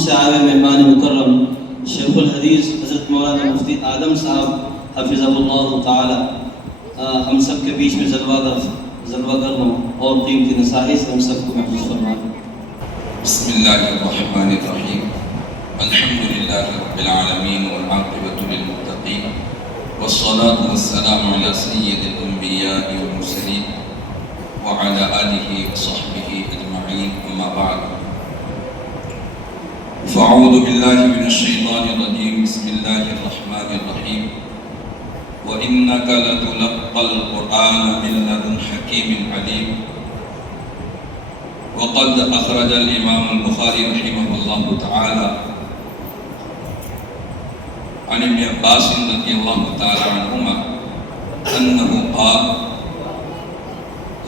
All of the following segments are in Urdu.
سے آئے مہمان مکرم شیخ الحدیث حضرت مولانا مفتی آدم صاحب حفظہ اللہ تعالی ہم سب کے بیچ میں جلوہ گر ہوں اور قیمتی نصائح سے ہم سب کو محفوظ فرمائیں۔ بسم اللہ الرحمن الرحیم، الحمدللہ رب العالمین والعاقبۃ للمتقین والصلاة والسلام علی سید الانبیاء والمرسلین وعلی آلہ وصحبہ اجمعین، اما بعد فاعوذ باللہ من الشیطان الرجیم، بسم اللہ الرحمن الرحیم، وَإِنَّكَ لَتُلَقَّى الْقُرْآنَ مِن لَّدُنْ حَكِيمٍ عَلِيمٍ۔ وقد أخرج الإمام البخاري رحمه الله تعالى عن ابن عباس رضي الله تعالى عنهما أنه قال: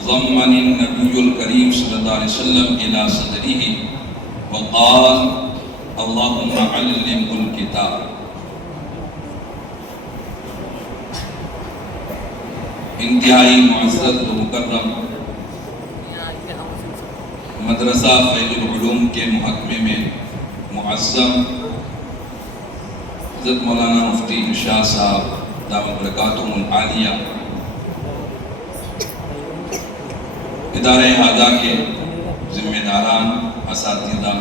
ضمني النبي الكريم صلى الله عليه وسلم إلى صدره وقال: اللهم علمه الكتاب۔ انتہائی معزز و مکرم مدرسہ فیض العلوم کے محکمے میں معظم حضرت مولانا مفتی ارشاد صاحب دامت برکاتہم العالیہ، ادارہ ہادہ کے ذمہ داران، اساتذہ،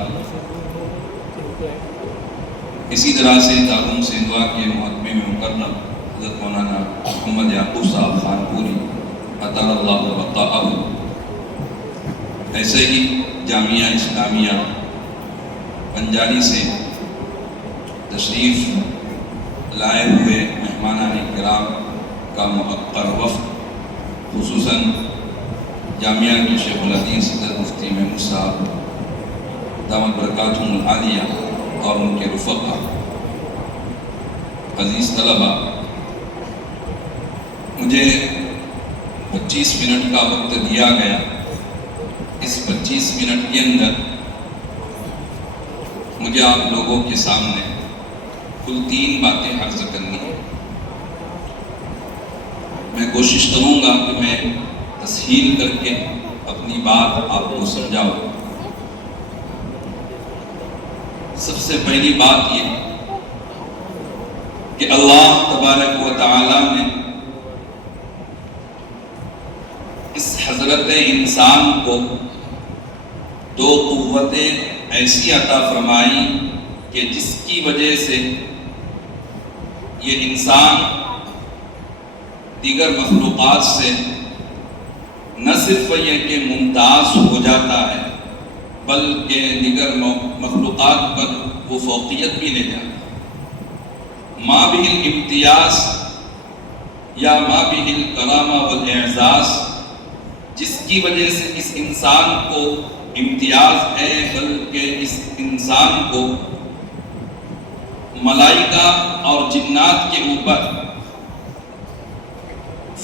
اسی طرح سے دارالعلوم سندھوا کے محکمے میں مکرم حضرت مولانا محمد یعقوب صاحب خان پوری اطال اللہ بقاءہ، ایسے ہی جامعہ اسلامیہ بنجاری سے تشریف لائے ہوئے مہمانان کرام کا معقر وفد، خصوصاً جامعہ کے شیخ الحدیث حضرت مفتی محمود صاحب دامت برکاتہم العالیہ اور ان کے رفقا، عزیز طلبہ، مجھے 25 منٹ کا وقت دیا گیا۔ اس 25 منٹ کے اندر مجھے آپ لوگوں کے سامنے کل 3 باتیں عرض کرنی ہیں۔ میں کوشش کروں گا کہ میں تسہیل کر کے اپنی بات آپ کو سمجھاؤں۔ سب سے پہلی بات یہ کہ اللہ تبارک و تعالی نے اس حضرت انسان کو 2 قوتیں ایسی عطا فرمائی کہ جس کی وجہ سے یہ انسان دیگر مخلوقات سے نہ صرف یہ کہ ممتاز ہو جاتا ہے بلکہ دیگر مخلوقات پر وہ فوقیت بھی لے جاتا ہے۔ ما به الامتیاز یا ما به الکرامہ والاعزاز، جس کی وجہ سے اس انسان کو امتیاز ہے، بلکہ اس انسان کو ملائکہ اور جنات کے اوپر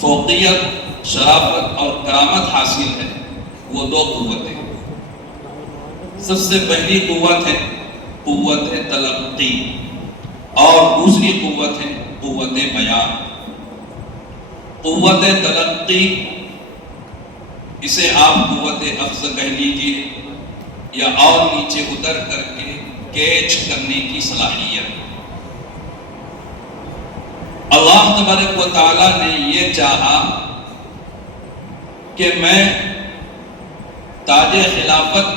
فوقیت، شرافت اور کرامت حاصل ہے، وہ 2 قوتیں۔ سب سے پہلی قوت ہے قوت تلقی، اور دوسری قوت ہے قوت بیان۔ قوت تلقی، اسے آپ قوت اخذ کہہ لیجیے یا اور نیچے اتر کر کے کیچ کرنے کی صلاحیت۔ اللہ تبارک و تعالی نے یہ چاہا کہ میں تاج خلافت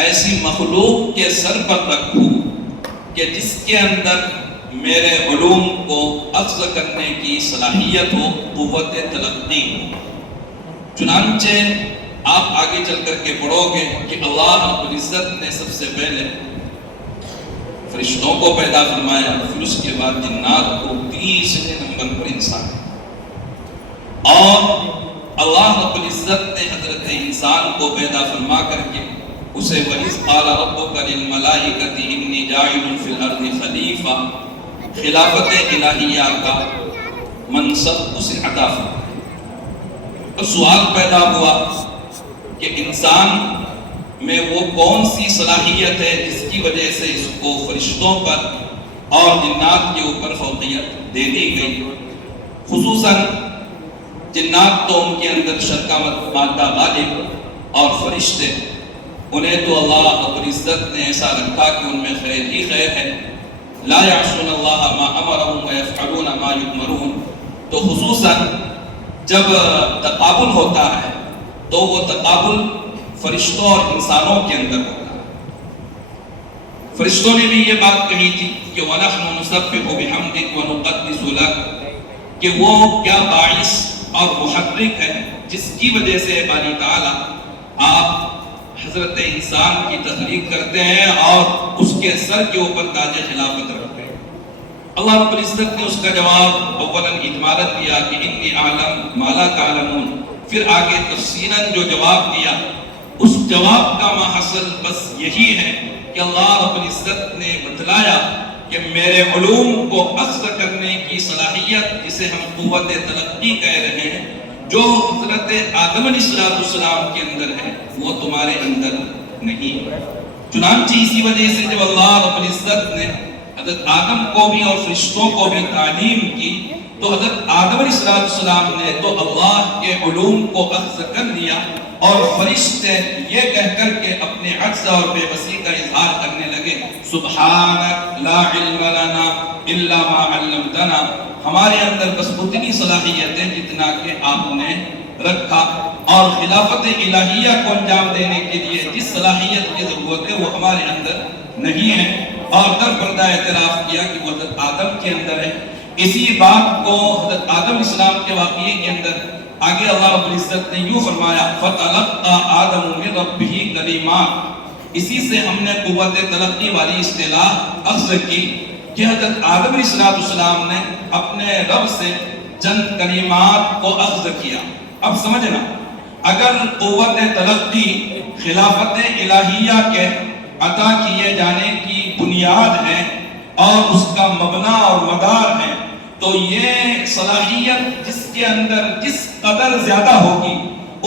ایسی مخلوق کے سر پر رکھوں کہ جس کے اندر میرے علوم کو اخذ کرنے کی صلاحیت ہو، قوت تلقی ہو۔ چنانچہ آپ آگے چل کر کے پڑھو گے کہ اللہ رب العزت نے سب سے پہلے فرشتوں کو پیدا فرمایا، پھر اس کے بعد جنات کو، تیسرے نمبر پر انسان، اور اللہ رب العزت نے حضرت انسان کو پیدا فرما کر کے اسے وَإِذْ قَالَ رَبُّكَ لِلْمَلَائِكَةِ إِنِّي جَاعِلٌ فِي الْأَرْضِ خَلِيفَةً، خلافت الہیہ کا منصب اسے عطا فرمایا۔ تو سوال پیدا ہوا کہ انسان میں وہ کون سی صلاحیت ہے جس کی وجہ سے اس کو فرشتوں پر اور جنات کے اوپر فوقیت دے دی گئی۔ خصوصاً جنات تو ان کے اندر شر کا مادہ غالب، اور فرشتے انہیں تو اللہ رب العزت نے ایسا رکھا کہ ان میں خیر ہی خیر ہے. لا یعصون اللہ ما امرهم ویفعلون ما یؤمرون. تو خصوصاً جب تقابل ہوتا ہے تو وہ تقابل فرشتوں اور انسانوں کے اندر ہوتا ہے. فرشتوں نے بھی یہ بات کہی تھی کہ وَنَحْنُ نُسَبِّحُ بِحَمْدِكَ وَنُقَدِّسُ لَكَ، کہ وہ کیا باعث اور محرک ہے جس کی وجہ سے باری تعالیٰ آپ حضرت انسان کی تخلیق کرتے ہیں اور اس کے سر کے اوپر تاج خلافت رکھتے ہیں. اللہ رب العزت نے اس کا جواب اولاً اجمالاً دیا کہ انی اعلم ما لا تعلمون. پھر آگے تفصیلاً جو جواب دیا اس جواب کا محصل بس یہی ہے کہ اللہ رب العزت نے بتلایا کہ میرے علوم کو اخذ کرنے کی صلاحیت جسے ہم قوت تلقی کہہ رہے ہیں جو حضرت آدم علیہ السلام کے اندر ہے وہ تمہارے اندر نہیں. چنانچہ اسی وجہ سے جب اللہ رب العزت نے حضرت آدم کو بھی اور فرشتوں کو بھی تعلیم کی تو حضرت آدم علیہ السلام نے تو اللہ کے علوم کو اخذ کر لیا اور فرشتے یہ کہہ کر کے اپنے عجز اور بے بسی کا اظہار کرنے لگے سبحانک لا علم لنا الا ما علمتنا. ہمارے اندر بس اتنی صلاحیت ہے جتنا کہ آپ نے رکھا اور خلافت الہیہ کو انجام دینے کے لیے جس صلاحیت کی ضرورت ہے وہ ہمارے اندر نہیں ہے. اور در پردہ اعتراف کیا کہ وہ حضرت آدم کے اندر ہے. اسی بات کو حضرت آدم علیہ السلام کے واقعے کے اندر آگے اللہ رب العزت نے یوں فرمایا فَتَلَقَّى آدَمُ مِن رَبِّهِ کَلِمَاتٍ. اسی سے ہم نے قوت تلقی والی اصطلاح اخذ کی کہ حضرت آدم علیہ السلام نے اپنے رب سے چند کلمات کو اخذ کیا. اب سمجھنا اگر قوت تلقی خلافت الہیہ کے عطا کیے جانے کی بنیاد ہے اور اس کا مبنا اور مدار ہے تو یہ صلاحیت جس کے اندر جس قدر زیادہ ہوگی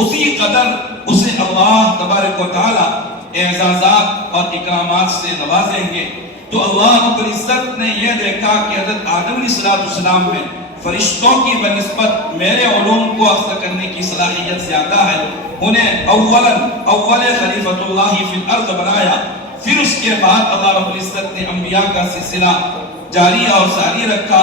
اسی قدر اسے اللہ تبارک و تعالی اعزازات اور اکرامات سے نوازیں گے. تو اللہ رب العزت نے یہ دیکھا کہ حضرت آدم علیہ السلام میں فرشتوں کی بنسبت میرے علوم کو اخذ کرنے کی صلاحیت زیادہ ہے. انہیں اول خلیفۃ اللہ فی الارض بنایا. پھر اس کے بعد اللہ رب العزت نے انبیاء کا سلسلہ جاری اور ساری رکھا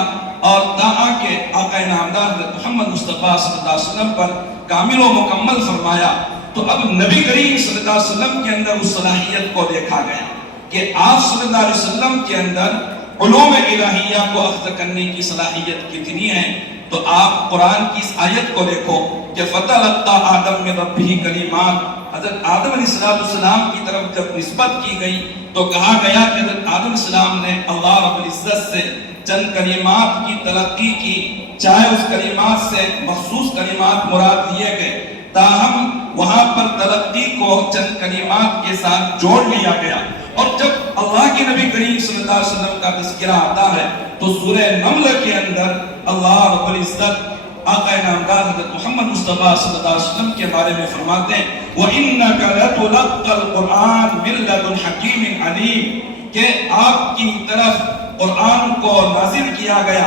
اور تاہا کہ آقا نامدار حضرت محمد مصطفیٰ صلی اللہ علیہ وسلم پر کامل و مکمل فرمایا. تو اب نبی کریم صلی اللہ علیہ وسلم کے اندر اس صلاحیت کو دیکھا گیا کہ آپ صلی اللہ علیہ وسلم کے اندر علوم الہیہ کو اخذ کرنے کی صلاحیت کتنی ہے. تو آپ قرآن کی اس آیت کو دیکھو کہ فَتَلَقَّى آدَمُ مِن رَبِّهِ کلمات. حضرت آدم علیہ السلام کی طرف جب نسبت کی گئی تو کہا گیا کہ حضرت آدم علیہ السلام نے اللہ رب العزت سے چند کلمات کی تلقی کی. چاہے اس کلمات سے مخصوص کلمات مراد لیے گئے تاہم وہاں پر تلقی کو چند کلمات کے ساتھ جوڑ لیا گیا. اور جب اللہ کے نبی کریم صلی اللہ علیہ وسلم کا تذکرہ آتا ہے تو سورہ نمل کے اندر اللہ رب العزت آقا نامدار حضرت محمد مصطفیٰ صلی اللہ علیہ وسلم کے بارے میں فرماتے ہیں وَإِنَّكَ لَتُلَقَّى الْقُرْآنَ مِن لَدُنْ حَكِيمٍ عَلِيمٍ کہ آپ کی طرف قرآن کو نازل کیا گیا,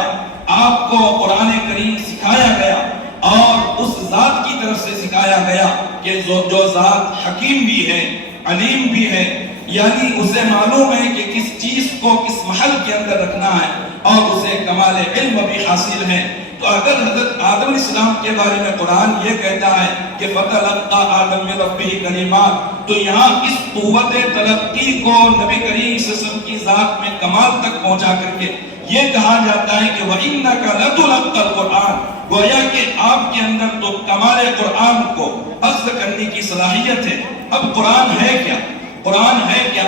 آپ کو قرآن کریم سکھایا گیا اور اس ذات کی طرف سے سکھایا گیا کہ جو ذات حکیم بھی ہے علیم بھی ہے, یعنی اسے معلوم ہے کہ کس چیز کو کس محل کے اندر رکھنا ہے اور اسے کمال علم بھی حاصل ہے. تو اگر حضرت آدم علیہ السلام کے بارے میں قرآن یہ کہتا ہے کہ فَتَلَقَّى آدَمُ مِن رَبِّهِ کلمات, تو یہاں اس قوت تلقی کو نبی کریم صلی اللہ علیہ وسلم کی ذات میں کمال تک پہنچا کر کے یہ کہا جاتا ہے کہ وَإِنَّكَ لَتُلَقَّى الْقُرْآنَ, گویا کہ آپ کے اندر تو کمال قرآن کو اخذ کرنے کی صلاحیت ہے. اب قرآن ہے کیا؟ قرآن ہے کیا؟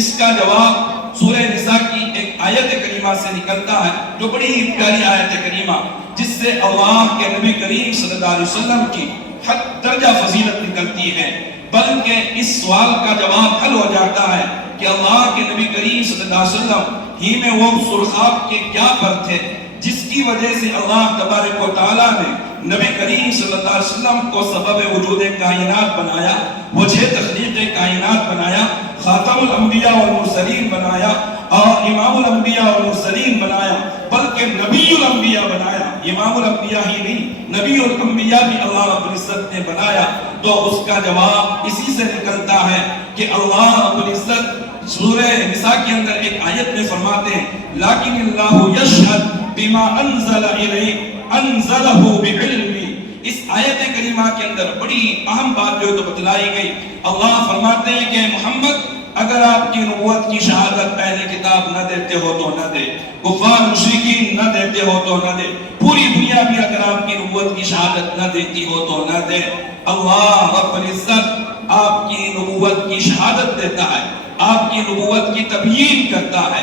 اس کا جواب سورہ نساء کی ایک آیت کریمہ سے نکلتا ہے جو بڑی پیاری آیت کریمہ جس سے اللہ کے نبی کریم صلی اللہ علیہ وسلم کی حد درجہ فضیلت نکلتی ہے, بلکہ اس سوال کا جواب حل ہو جاتا ہے کہ اللہ کے نبی کریم صلی اللہ علیہ وسلم ہی میں وہ سرخاب کے کیا پر تھے جس کی وجہ سے اللہ تبارک و تعالیٰ نے نبی کریم صلی اللہ علیہ وسلم کو سبب وجود کائنات بنایا, وجہ تخلیق کائنات بنایا, خاتم الانبیاء والمرسلین بنایا اور امام الانبیاء والمرسلین بنایا, بلکہ نبی الانبیاء بنایا. امام الانبیاء ہی نہیں, نبی الانبیاء بھی اللہ رب العزت نے بنایا. تو اس کا جواب اسی سے نکلتا ہے کہ اللہ رب العزت سورہ نساء کے اندر ایک آیت میں فرماتے ہیں لیکن اللہ یشہد بما انزل الیک انزلہ بعلم. اس آیت کریمہ کے اندر بڑی اہم بات جو تو بتلائی گئی. اللہ فرماتے ہیں کہ محمد اگر آپ کی نبوت کی شہادت اہل کتاب نہ دیتے ہو تو نہ دے, کفار مشرکین نہ دیتے ہو تو نہ دے, پوری دنیا بھی اگر آپ کی نبوت کی شہادت نہ دیتی ہو تو نہ دے, اللہ رب العزت آپ کی نبوت کی شہادت دیتا ہے, آپ کی نبوت کی تبیین کرتا ہے,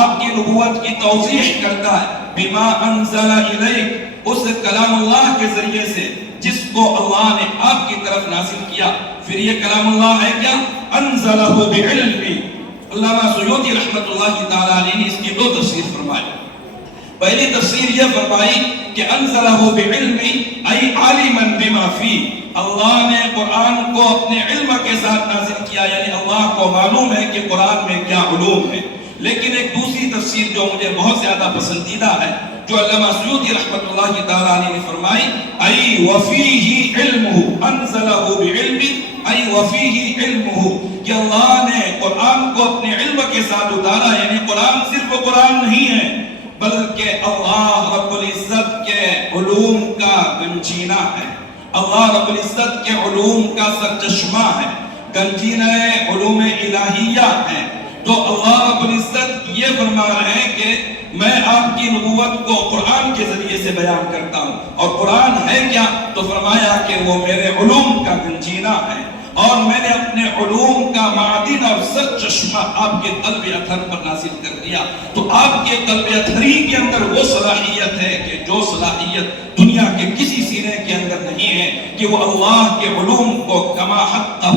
آپ کی نبوت کی توضیح کرتا ہے. بما انزل الیک, اس کلام اللہ کے ذریعے سے جس کو اللہ نے آپ کی طرف نازل کیا. پھر یہ کلام اللہ ہے کیا؟ انزلہ بعلم. علامہ سیوطی رحمۃ اللہ تعالی علیہ نے اس کی دو تفسیر فرمائی. پہلی تفسیر یہ فرمائی کہ انزلہ بعلم ای عالما بما فی, اللہ نے قرآن کو اپنے علم کے ساتھ نازل کیا, یعنی اللہ کو معلوم ہے کہ قرآن میں کیا علوم ہے. لیکن ایک دوسری تفسیر جو مجھے بہت زیادہ پسندیدہ ہے, جو علامہ سیوطی رحمۃ اللہ تعالی علیہ نے فرمائی, ای وفیہ علمہ انزلہ بعلم ای وفیہ علمہ, کہ اللہ نے قرآن کو اپنے علم کے ساتھ اتارا, یعنی قرآن صرف قرآن نہیں ہے بلکہ اللہ رب العزت کے علوم کا گنجینہ ہے, اللہ رب العزت کے علوم کا سرچشمہ ہے, گنجینہ علوم الہیہ ہے. تو اللہ رب العزت یہ فرما رہے ہیں کہ میں آپ کی نبوت کو قرآن کے ذریعے سے بیان کرتا ہوں, اور قرآن ہے کیا؟ تو فرمایا کہ وہ میرے علوم کا گنجینہ ہے, اور میں نے اپنے علوم کا معدن اور سرچشمہ آپ کے قلب اطہر پر نازل کر دیا. تو آپ کے قلب اطہری کے اندر وہ صلاحیت ہے کہ جو صلاحیت دنیا کے کسی سینے کے اندر نہیں ہے, کہ وہ اللہ کے علوم کو کما حقہ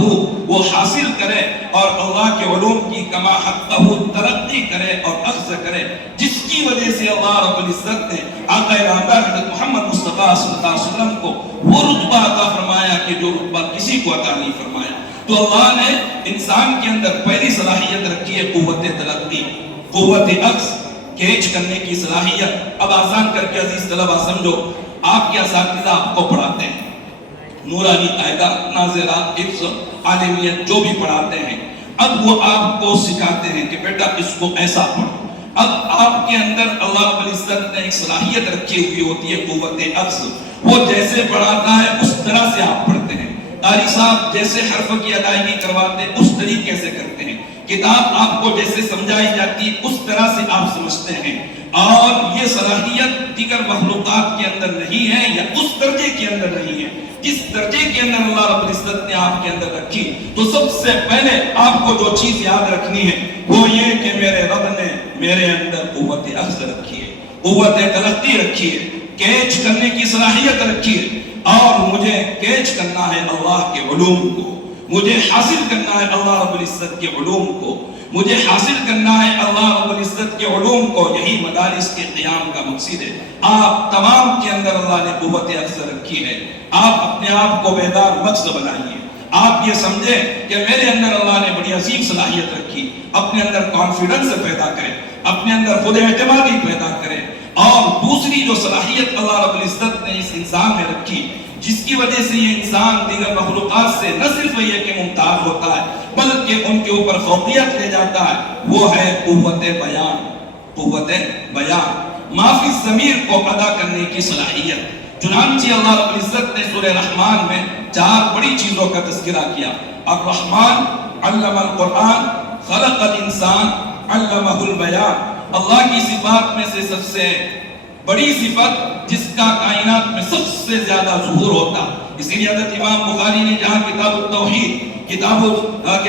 وہ حاصل کرے, اور اللہ کے علوم کی کما حقہ ترقی کرے اور اخذ کرے, جس کی وجہ سے اللہ رب العزت نے آقا نامدار حضرت محمد مصطفیٰ صلی اللہ علیہ وسلم کو وہ رتبہ عطا فرمایا کہ جو رتبہ کسی کو عطا نہیں فرمایا. تو اللہ نے انسان کے اندر پہلی صلاحیت رکھی ہے قوت تلقی, قوت اخذ, کیچ کرنے کی صلاحیت. اب آسان کر کے عزیز طلبہ سمجھو, آپ کے اساتذہ آپ کو پڑھاتے ہیں, نورانی قاعدہ, ناظرہ, حفظ, عالمیت جو بھی پڑھاتے ہیں, اب وہ آپ کو سکھاتے ہیں کہ بیٹا اس کو ایسا پڑھو. اب آپ کے اندر اللہ رب العزت نے ایک صلاحیت رکھی ہوئی ہوتی ہے قوت اخذ, وہ جیسے پڑھاتا ہے اس طرح سے آپ پڑھتے ہیں. قاری صاحب جیسے حرف کی ادائیگی کرواتے ہیں اس طریقے سے کرتے ہیں, کتاب آپ کو جیسے سمجھائی جاتی ہے اس طرح سے آپ سمجھتے ہیں. اور یہ صلاحیت دیگر مخلوقات کے اندر نہیں ہے, یا اس درجے کے اندر نہیں ہے جس درجے کے اندر اللہ رب العزت نے آپ کے اندر رکھی. تو سب سے پہلے آپ کو جو چیز یاد رکھنی ہے وہ یہ کہ میرے رب نے میرے اندر قوت اخذ رکھی ہے, قوت تلقی رکھی ہے, کیچ کرنے کی صلاحیت رکھی ہے, اور مجھے کیچ کرنا ہے اللہ کے علوم کو, مجھے حاصل کرنا ہے اللہ رب العزت کے علوم کو, مجھے حاصل کرنا ہے اللہ رب العزت کے علوم کو. یہی مدارس کے قیام کا مقصد ہے. آپ تمام کے اندر اللہ نے قوت اخذ رکھی ہے. آپ اپنے آپ کو بیدار مقصد بنائیے, آپ یہ سمجھیں کہ میرے اندر اللہ نے بڑی عظیم صلاحیت رکھی. اپنے اندر کانفیڈنس پیدا کریں, اپنے اندر خود اعتمادی پیدا کریں. اور دوسری جو صلاحیت اللہ رب العزت نے اس انسان میں رکھی, جس کی وجہ سے یہ انسان دیگر مخلوقات سے نہ صرف یہ کہ ممتاز ہوتا ہے بلکہ ان کے اوپر فوقیت لے جاتا ہے, وہ ہے قوت بیان. قوت بیان, معافی ضمیر کو ادا کرنے کی صلاحیت. چنانچہ اللہ رب العزت نے سورہ رحمان میں 4 بڑی چیزوں کا تذکرہ کیا. الرحمن علم القرآن, خلق الانسان, علمہ البیان. اللہ کی صفات میں سے سب سے بڑی صفت جس کا کائنات میں سب سے زیادہ ظہور ہوتا, اسی لیے حضرت امام بخاری نے جہاں کتاب التوحید, کتاب الذات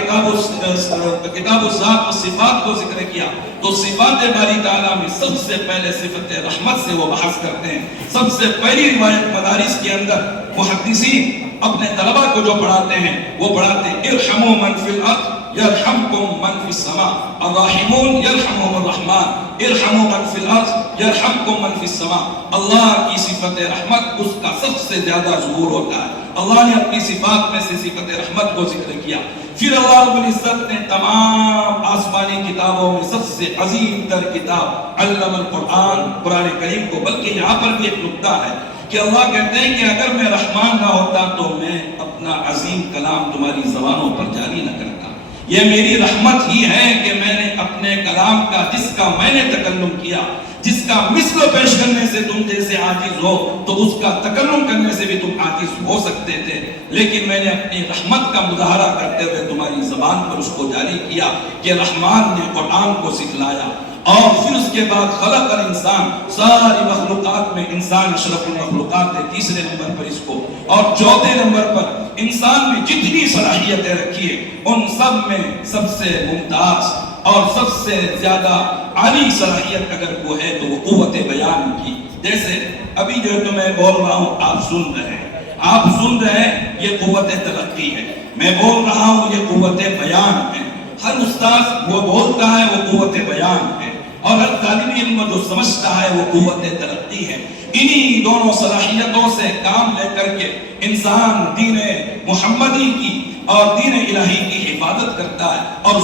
و صفات کو ذکر کیا, تو صفات باری تعالیٰ میں سب سے پہلے صفت رحمت سے وہ بحث کرتے ہیں. سب سے پہلی روایت مدارس کے اندر محدثین اپنے طلبہ کو جو پڑھاتے ہیں وہ پڑھاتے ہیں ارحموا من فی الارض یرحمکم من فی السماء, الراحمون یرحمہم الرحمن, ارحموا من فی الارض یرحمکم من فی السماء. اللہ کی صفت رحمت اس کا سب سے زیادہ ظہور ہوتا ہے. اللہ نے اپنی صفات میں سے صفت رحمت کو ذکر کیا. پھر اللہ رب العزت نے تمام آسمانی کتابوں میں سب سے عظیم تر کتاب علم القرآن, قرآن کریم کو, بلکہ یہاں پر بھی ایک نکتہ ہے کہ اللہ کہتے ہیں کہ اگر میں رحمان نہ ہوتا تو میں اپنا عظیم کلام تمہاری زبانوں پر جاری نہ کرتا. یہ میری رحمت ہی ہے کہ میں نے اپنے کلام کا جس کا میں نے تکلم کیا، جس کا مثل پیش کرنے سے تم جیسے عاجز ہو تو اس کا تکلم کرنے سے بھی تم عاجز ہو سکتے تھے، لیکن میں نے اپنی رحمت کا مظاہرہ کرتے ہوئے تمہاری زبان پر اس کو جاری کیا کہ رحمان نے قرآن کو سکھلایا۔ اور پھر اس کے بعد خلق الانسان، ساری مخلوقات میں انسان اشرف المخلوقات ہے، تیسرے نمبر پر اس کو، اور چوتھے نمبر پر انسان میں جتنی صلاحیتیں رکھی ہیں ان سب میں سب سے ممتاز اور سب سے زیادہ عالی صلاحیت اگر وہ ہے تو وہ قوت بیان کی۔ جیسے ابھی جو تمہیں بول رہا ہوں آپ سن رہے ہیں، آپ سن رہے ہیں، یہ قوت تلقی ہے۔ میں بول رہا ہوں، یہ قوت بیان ہے۔ ہر استاد وہ بولتا ہے، وہ قوت بیان ہے، اور ہر طالب علم جو سمجھتا ہے وہ قوت تلقی ہے۔ انہی دونوں صلاحیتوں سے کام لے کر کے انسان دین محمدی کی اور دین الہی کی حفاظت کرتا ہے اور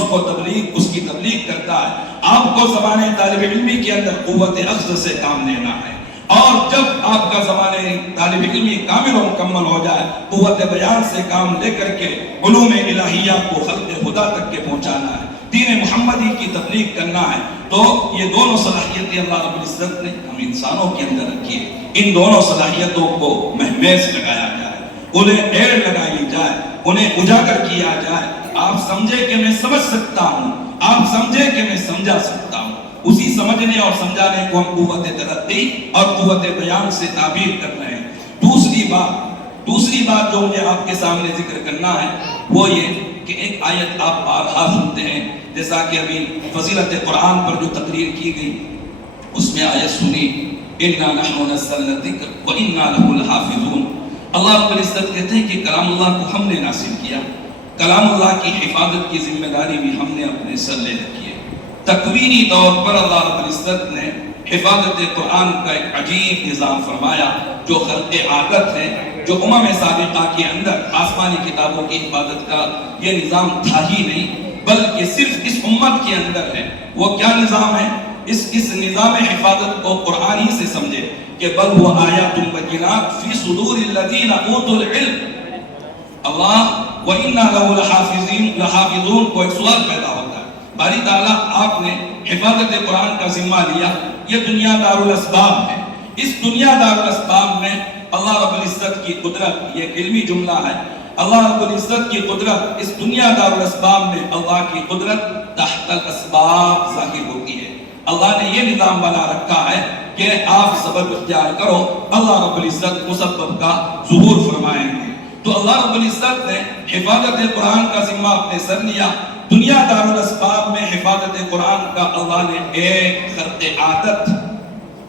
اس کی تبلیغ کرتا ہے۔ آپ کو زمانے طالب علمی کے اندر قوت اخذ سے کام لینا ہے، اور جب آپ کا زمانے طالب علمی کامل و مکمل ہو جائے، قوت بیان سے کام لے کر کے علوم الہیہ کو خلق خدا تک کے پہنچانا ہے، دین محمدی کی تبلیغ کرنا ہے۔ تو یہ دونوں صلاحیتیں اللہ رب العزت نے ہم انسانوں کے اندر رکھی ہے۔ ان دونوں صلاحیتوں کو مہمیز لگایا جائے، انہیں ایڑ لگائی جائے، انہیں اجاگر کیا جائے۔ آپ سمجھے کہ میں سمجھ سکتا ہوں، آپ سمجھے کہ میں سمجھا سکتا ہوں، اسی سمجھنے اور سمجھانے کو ہم قوت تلقی اور قوت بیان سے تعبیر کر رہے ہیں۔ دوسری بات جو مجھے آپ کے سامنے ذکر کرنا ہے وہ یہ کہ ایک آیت آپ بارہا سنتے ہیں، جیسا کہ ابھی فضیلت قرآن پر جو تقریر کی گئی اس میں آیت سنی، اِنَّا نَحْنُ نَزَّلْنَا الذِّكْرَ وَإِنَّا لَهُ لَحَافِظُونَ۔ اللہ رب العزت کہتے ہیں کہ کلام اللہ کو ہم نے نازل کیا، کلام اللہ کی حفاظت کی ذمہ داری بھی ہم نے اپنے سر لے رکھی ہے۔ تکوینی طور پر اللہ رب العزت نے حفاظت قرآن کا ایک عجیب نظام فرمایا جو خلق عادت ہے، جو سابقہ کے اندر آسمانی کتابوں کی حفاظت کا یہ نظام تھا ہی نہیں، بلکہ صرف اس امت کے اندر ہے۔ وہ کیا نظام ہے؟ اس نظام حفاظت کو قرآن ہی سے سمجھے کہ بل وہ آیات بینات فی صدور الذین اوتوا العلم۔ اللہ وَإِنَّا لَهُ لَحَافِظُونَ کو ایک سوال پیدا ہوتا ہے، باری تعالیٰ آپ نے حفاظت قرآن کا ذمہ لیا، یہ دنیا دار الاسباب ہے، اس دنیا دار الاسباب میں اللہ رب العزت کی قدرت، یہ ایک علمی جملہ ہے، اللہ رب العزت کی قدرت اس دنیا دار الاسباب میں اللہ کی قدرت تحت الاسباب ظاہر ہوتی ہے۔ اللہ نے یہ نظام بنا رکھا ہے کہ آپ سبب اختیار کرو، اللہ رب العزت مسبب کا ظہور فرمائیں گے۔ تو اللہ رب العزت نے حفاظت قرآن کا ذمہ اپنے سر لیا۔ دنیا دار الاسباب میں حفاظت قرآن کا اللہ نے ایک خرق عادت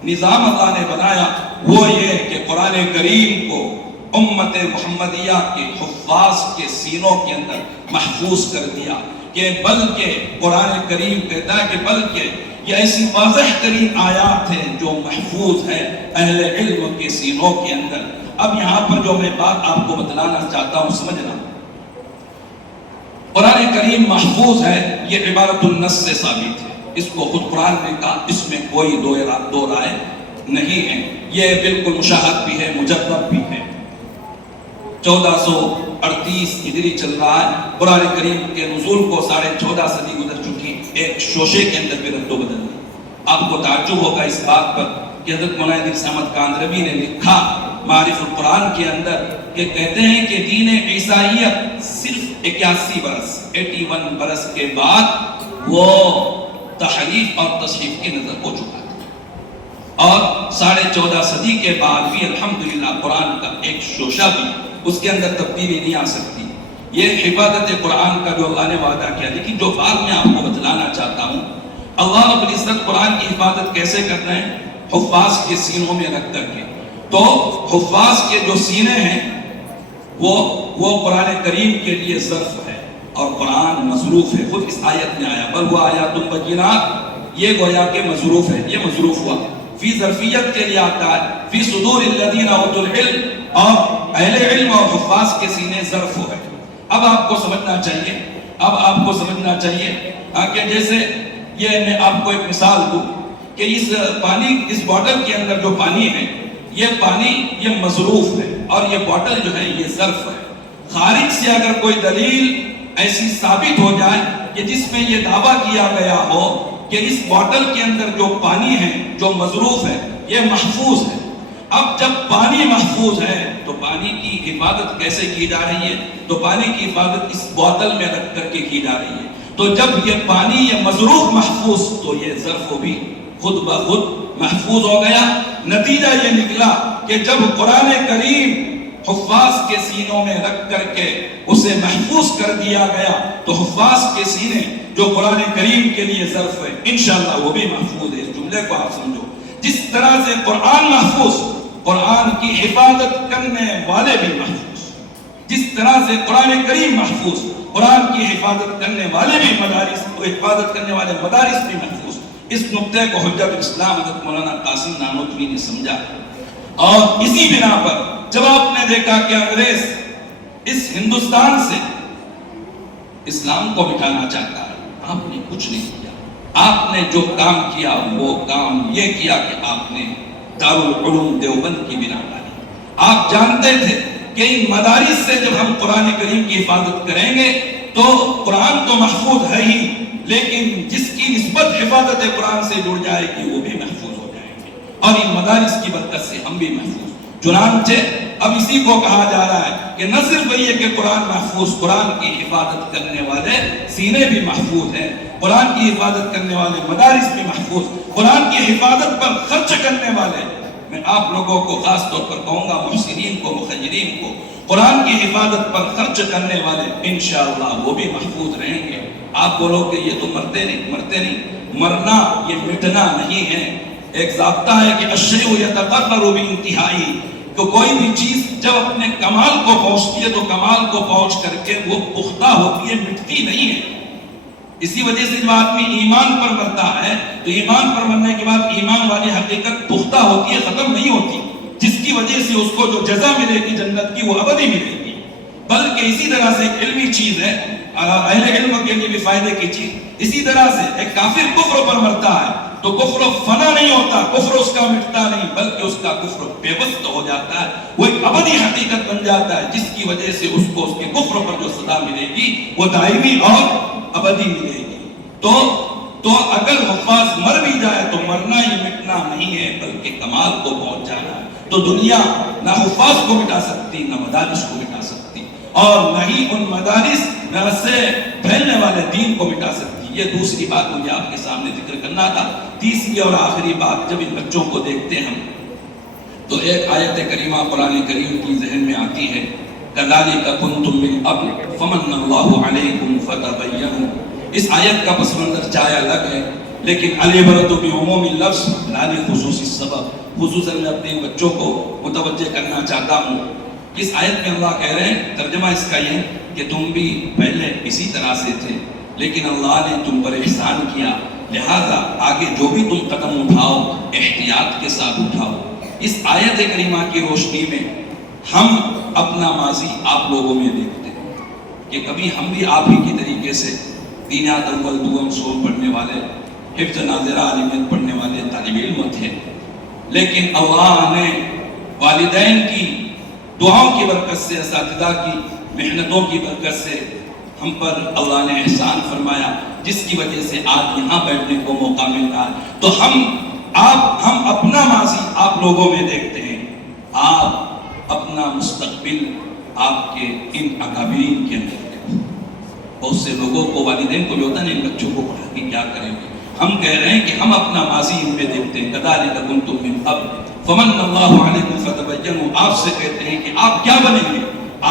نظام اللہ نے بنایا، وہ یہ کہ قرآن کریم کو امت محمدیہ کے حفاظ کے سینوں کے اندر محفوظ کر دیا، کہ بلکہ قرآن کریم کہتا ہے کہ بلکہ یہ ایسی واضح ترین آیات ہیں جو محفوظ ہے اہل علم کے سینوں کے اندر۔ اب یہاں پر جو میں بات آپ کو بتلانا چاہتا ہوں سمجھنا، قرآن کریم محفوظ ہے، یہ عبارت النص سے ثابت ہے، اس کو خود قرآن نے کہا، اس میں کوئی دو رائے نہیں ہے، یہ بالکل مشاہد بھی ہے، مجرب بھی ہے۔ 1438 ہجری چل رہا ہے، قرآن کریم کے نزول کو 14.5 صدی گزر چکی، ایک شوشے کے اندر بھی رد و بدل ہے۔ آپ کو تعجب ہوگا اس بات پر کہ حضرت مولانا ادریس احمد کاندربی نے لکھا معارف القرآن کے اندر کہ کہتے ہیں کہ دین عیسائیت صرف 81 برس کے بعد وہ تحریف اور تصحیف کی نظر ہو چکا تھا، اور 14.5 صدی کے بعد بھی الحمدللہ قرآن کا ایک شوشہ بھی اس کے اندر تبدیلی نہیں آ سکتی۔ یہ حفاظت قرآن کا جو اللہ نے وعدہ کیا، لیکن جو بات میں آپ کو بتلانا چاہتا ہوں، اللہ رب العزت قرآن کی حفاظت کیسے کرتے ہیں؟ حفاظ کے سینوں میں رکھ کر کے۔ تو حفاظ کے جو سینے ہیں وہ قرآن کریم کے لیے ظرف ہے، اور قرآن مظروف ہے۔ خود اس آیت میں آیا بل وہ آیات بینات، یہ گویا کہ مظروف ہے، یہ مظروف ہوا، فی ظرفیت کے لیے آتا ہے، فی صدور الذین اوتوا العلم، اور اہل علم اور حفاظ کے سینے ظرف ہوئے۔ اب آپ کو سمجھنا چاہیے کہ جیسے یہ میں آپ کو ایک مثال دوں کہ اس بوٹل کے اندر جو پانی ہے، یہ مظروف ہے، اور یہ بوٹل جو ہے یہ ظرف ہے۔ خارج سے اگر کوئی دلیل ایسی ثابت ہو جائے کہ جس میں یہ دعویٰ کیا گیا ہو کہ اس بوتل کے اندر جو پانی ہے جو مظروف ہے یہ محفوظ ہے۔ اب جب پانی محفوظ ہے تو پانی کی حفاظت کیسے کی جا رہی ہے؟ تو پانی کی حفاظت اس بوتل میں رکھ کر کے کی جا رہی ہے۔ تو جب یہ پانی یہ مظروف محفوظ تو یہ ظرف بھی خود بخود محفوظ ہو گیا۔ نتیجہ یہ نکلا کہ جب قرآن کریم حفاظ کے سینوں میں رکھ کر کے اسے محفوظ کر دیا گیا تو حفاظ کے سینے جو قرآن کریم کے لیے ظرف ہے انشاءاللہ وہ بھی محفوظ ہے۔ اس جملے کو آپ سمجھو، جس طرح سے قرآن محفوظ، قرآن کی حفاظت کرنے والے بھی محفوظ، جس طرح سے قرآن کریم محفوظ، قرآن کی حفاظت کرنے والے بھی مدارس، حفاظت کرنے والے مدارس بھی محفوظ۔ اس نقطے کو حجت اسلام حضرت مولانا قاسم نانوتوی نے سمجھا، اور اسی بنا پر جب آپ نے دیکھا کہ انگریز اس ہندوستان سے اسلام کو مٹانا چاہتا ہے، آپ نے کچھ نہیں کیا۔ آپ نے جو کام کیا وہ کام یہ کیا کہ آپ نے دارالعلوم دیوبند کی بنا ڈالی۔ آپ جانتے تھے کہ ان مدارس سے جب ہم قرآن کریم کی حفاظت کریں گے تو قرآن تو محفوظ ہے ہی، لیکن جس کی نسبت حفاظت قرآن سے جڑ جائے گی وہ بھی محفوظ ہو جائے گی، اور ان مدارس کی برکت سے ہم بھی محفوظ۔ چنانچہ اب اسی کو کہا جا رہا ہے کہ نہ صرف یہ کہ قرآن محفوظ، قرآن کی حفاظت کرنے والے سینے بھی محفوظ ہیں، قرآن کی حفاظت کرنے والے مدارس بھی محفوظ، قرآن کی حفاظت پر خرچ کرنے والے، میں آپ لوگوں کو خاص طور پر کہوں گا، محسنین کو، مخیرین کو، قرآن کی حفاظت پر خرچ کرنے والے انشاءاللہ وہ بھی محفوظ رہیں گے۔ آپ بولو کہ یہ تو مرتے نہیں، مرنا یہ مٹنا نہیں ہے۔ ایک ضابطہ ہے کہ الشیء یتقرر بانتہائی، تو کوئی بھی چیز جب اپنے کمال کو پہنچتی ہے تو کمال کو پہنچ کر کے وہ پختہ ہوتی ہے، مٹتی نہیں ہے۔ اسی وجہ سے جب آدمی ایمان پر مرتا ہے تو ایمان پر مرنے کے بعد ایمان والی حقیقت پختہ ہوتی ہے، ختم نہیں ہوتی، جس کی وجہ سے اس کو جو جزا ملے گی جنت کی وہ ابدی ملے گی۔ بلکہ اسی طرح سے ایک علمی چیز ہے، اہل علم کے لیے بھی فائدے کی چیز، اسی طرح سے ایک کافر کفر پر مرتا ہے تو کفر فنا نہیں ہوتا، کفر اس کا مٹتا نہیں، بلکہ اس کا کفر پیوست ہو جاتا ہے، وہ ایک ابدی حقیقت بن جاتا ہے، جس کی وجہ سے اس کو اس کے کفر پر جو سزا ملے گی وہ دائمی اور ابدی ملے گی۔ تو اگر حفاظ مر بھی جائے تو مرنا یہ مٹنا نہیں ہے بلکہ کمال کو پہنچ جانا ہے۔ تو دنیا نہ حفاظ کو مٹا سکتی، نہ مدارس کو مٹا سکتی، اور نہ ہی ان مدارس سے پھیلنے والے دین کو مٹا سکتی۔ یہ دوسری بات مجھے آپ کے سامنے ذکر کرنا تھا۔ تیسری اور آخری بات، جب ان بچوں کو دیکھتے ہیں تو ایک آیت کریمہ قرآن کریم کی ذہن میں آتی ہے، كَذَلِكَ كُنْتُم مِّن قَبْلُ فَمَنَّ اللَّهُ عَلَيْكُمْ فَتَبَيَّنُوا۔ اس آیت کا پس منظر چاہے الگ ہے، لیکن العبرۃ بعموم اللفظ لا لخصوص السبب، خصوصاً میں اپنے بچوں کو متوجہ کرنا چاہتا ہوں۔ اس آیت میں اللہ کہہ رہے ہیں، ترجمہ اس کا یہ کہ تم بھی پہلے اسی طرح سے تھے، لیکن اللہ نے تم پر احسان کیا، لہذا آگے جو بھی تم قدم اٹھاؤ احتیاط کے ساتھ اٹھاؤ۔ اس آیت کریمہ کی روشنی میں ہم اپنا ماضی آپ لوگوں میں دیکھتے ہیں کہ کبھی ہم بھی آپ ہی کی طریقے سے دینیات اول دوم سول پڑھنے والے، حفظ ناظرہ عالمیت پڑھنے والے طالب علم تھے، لیکن اللہ نے والدین کی دعاؤں کی برکت سے، اساتذہ کی محنتوں کی برکت سے ہم پر اللہ نے احسان فرمایا، جس کی وجہ سے آج یہاں بیٹھنے کو موقع مل رہا ہے۔ تو ہم اپنا ماضی آپ لوگوں میں دیکھتے ہیں، آپ اپنا مستقبل آپ کے ان اکابرین کے اندر دیکھو۔ بہت سے لوگوں کو، والدین کو جو ہوتا ہے نا، ان بچوں کو پڑھا کے کیا کریں گے، ہم کہہ رہے ہیں کہ ہم اپنا ماضی ان میں دیکھتے ہیں۔ كَذَلِكَ كُنْتُم مِّن قَبْلُ فَمَنَّ اللَّهُ عَلَيْكُمْ فَتَبَيَّنُوا۔ آپ سے کہتے ہیں کہ آپ کیا بنیں گے؟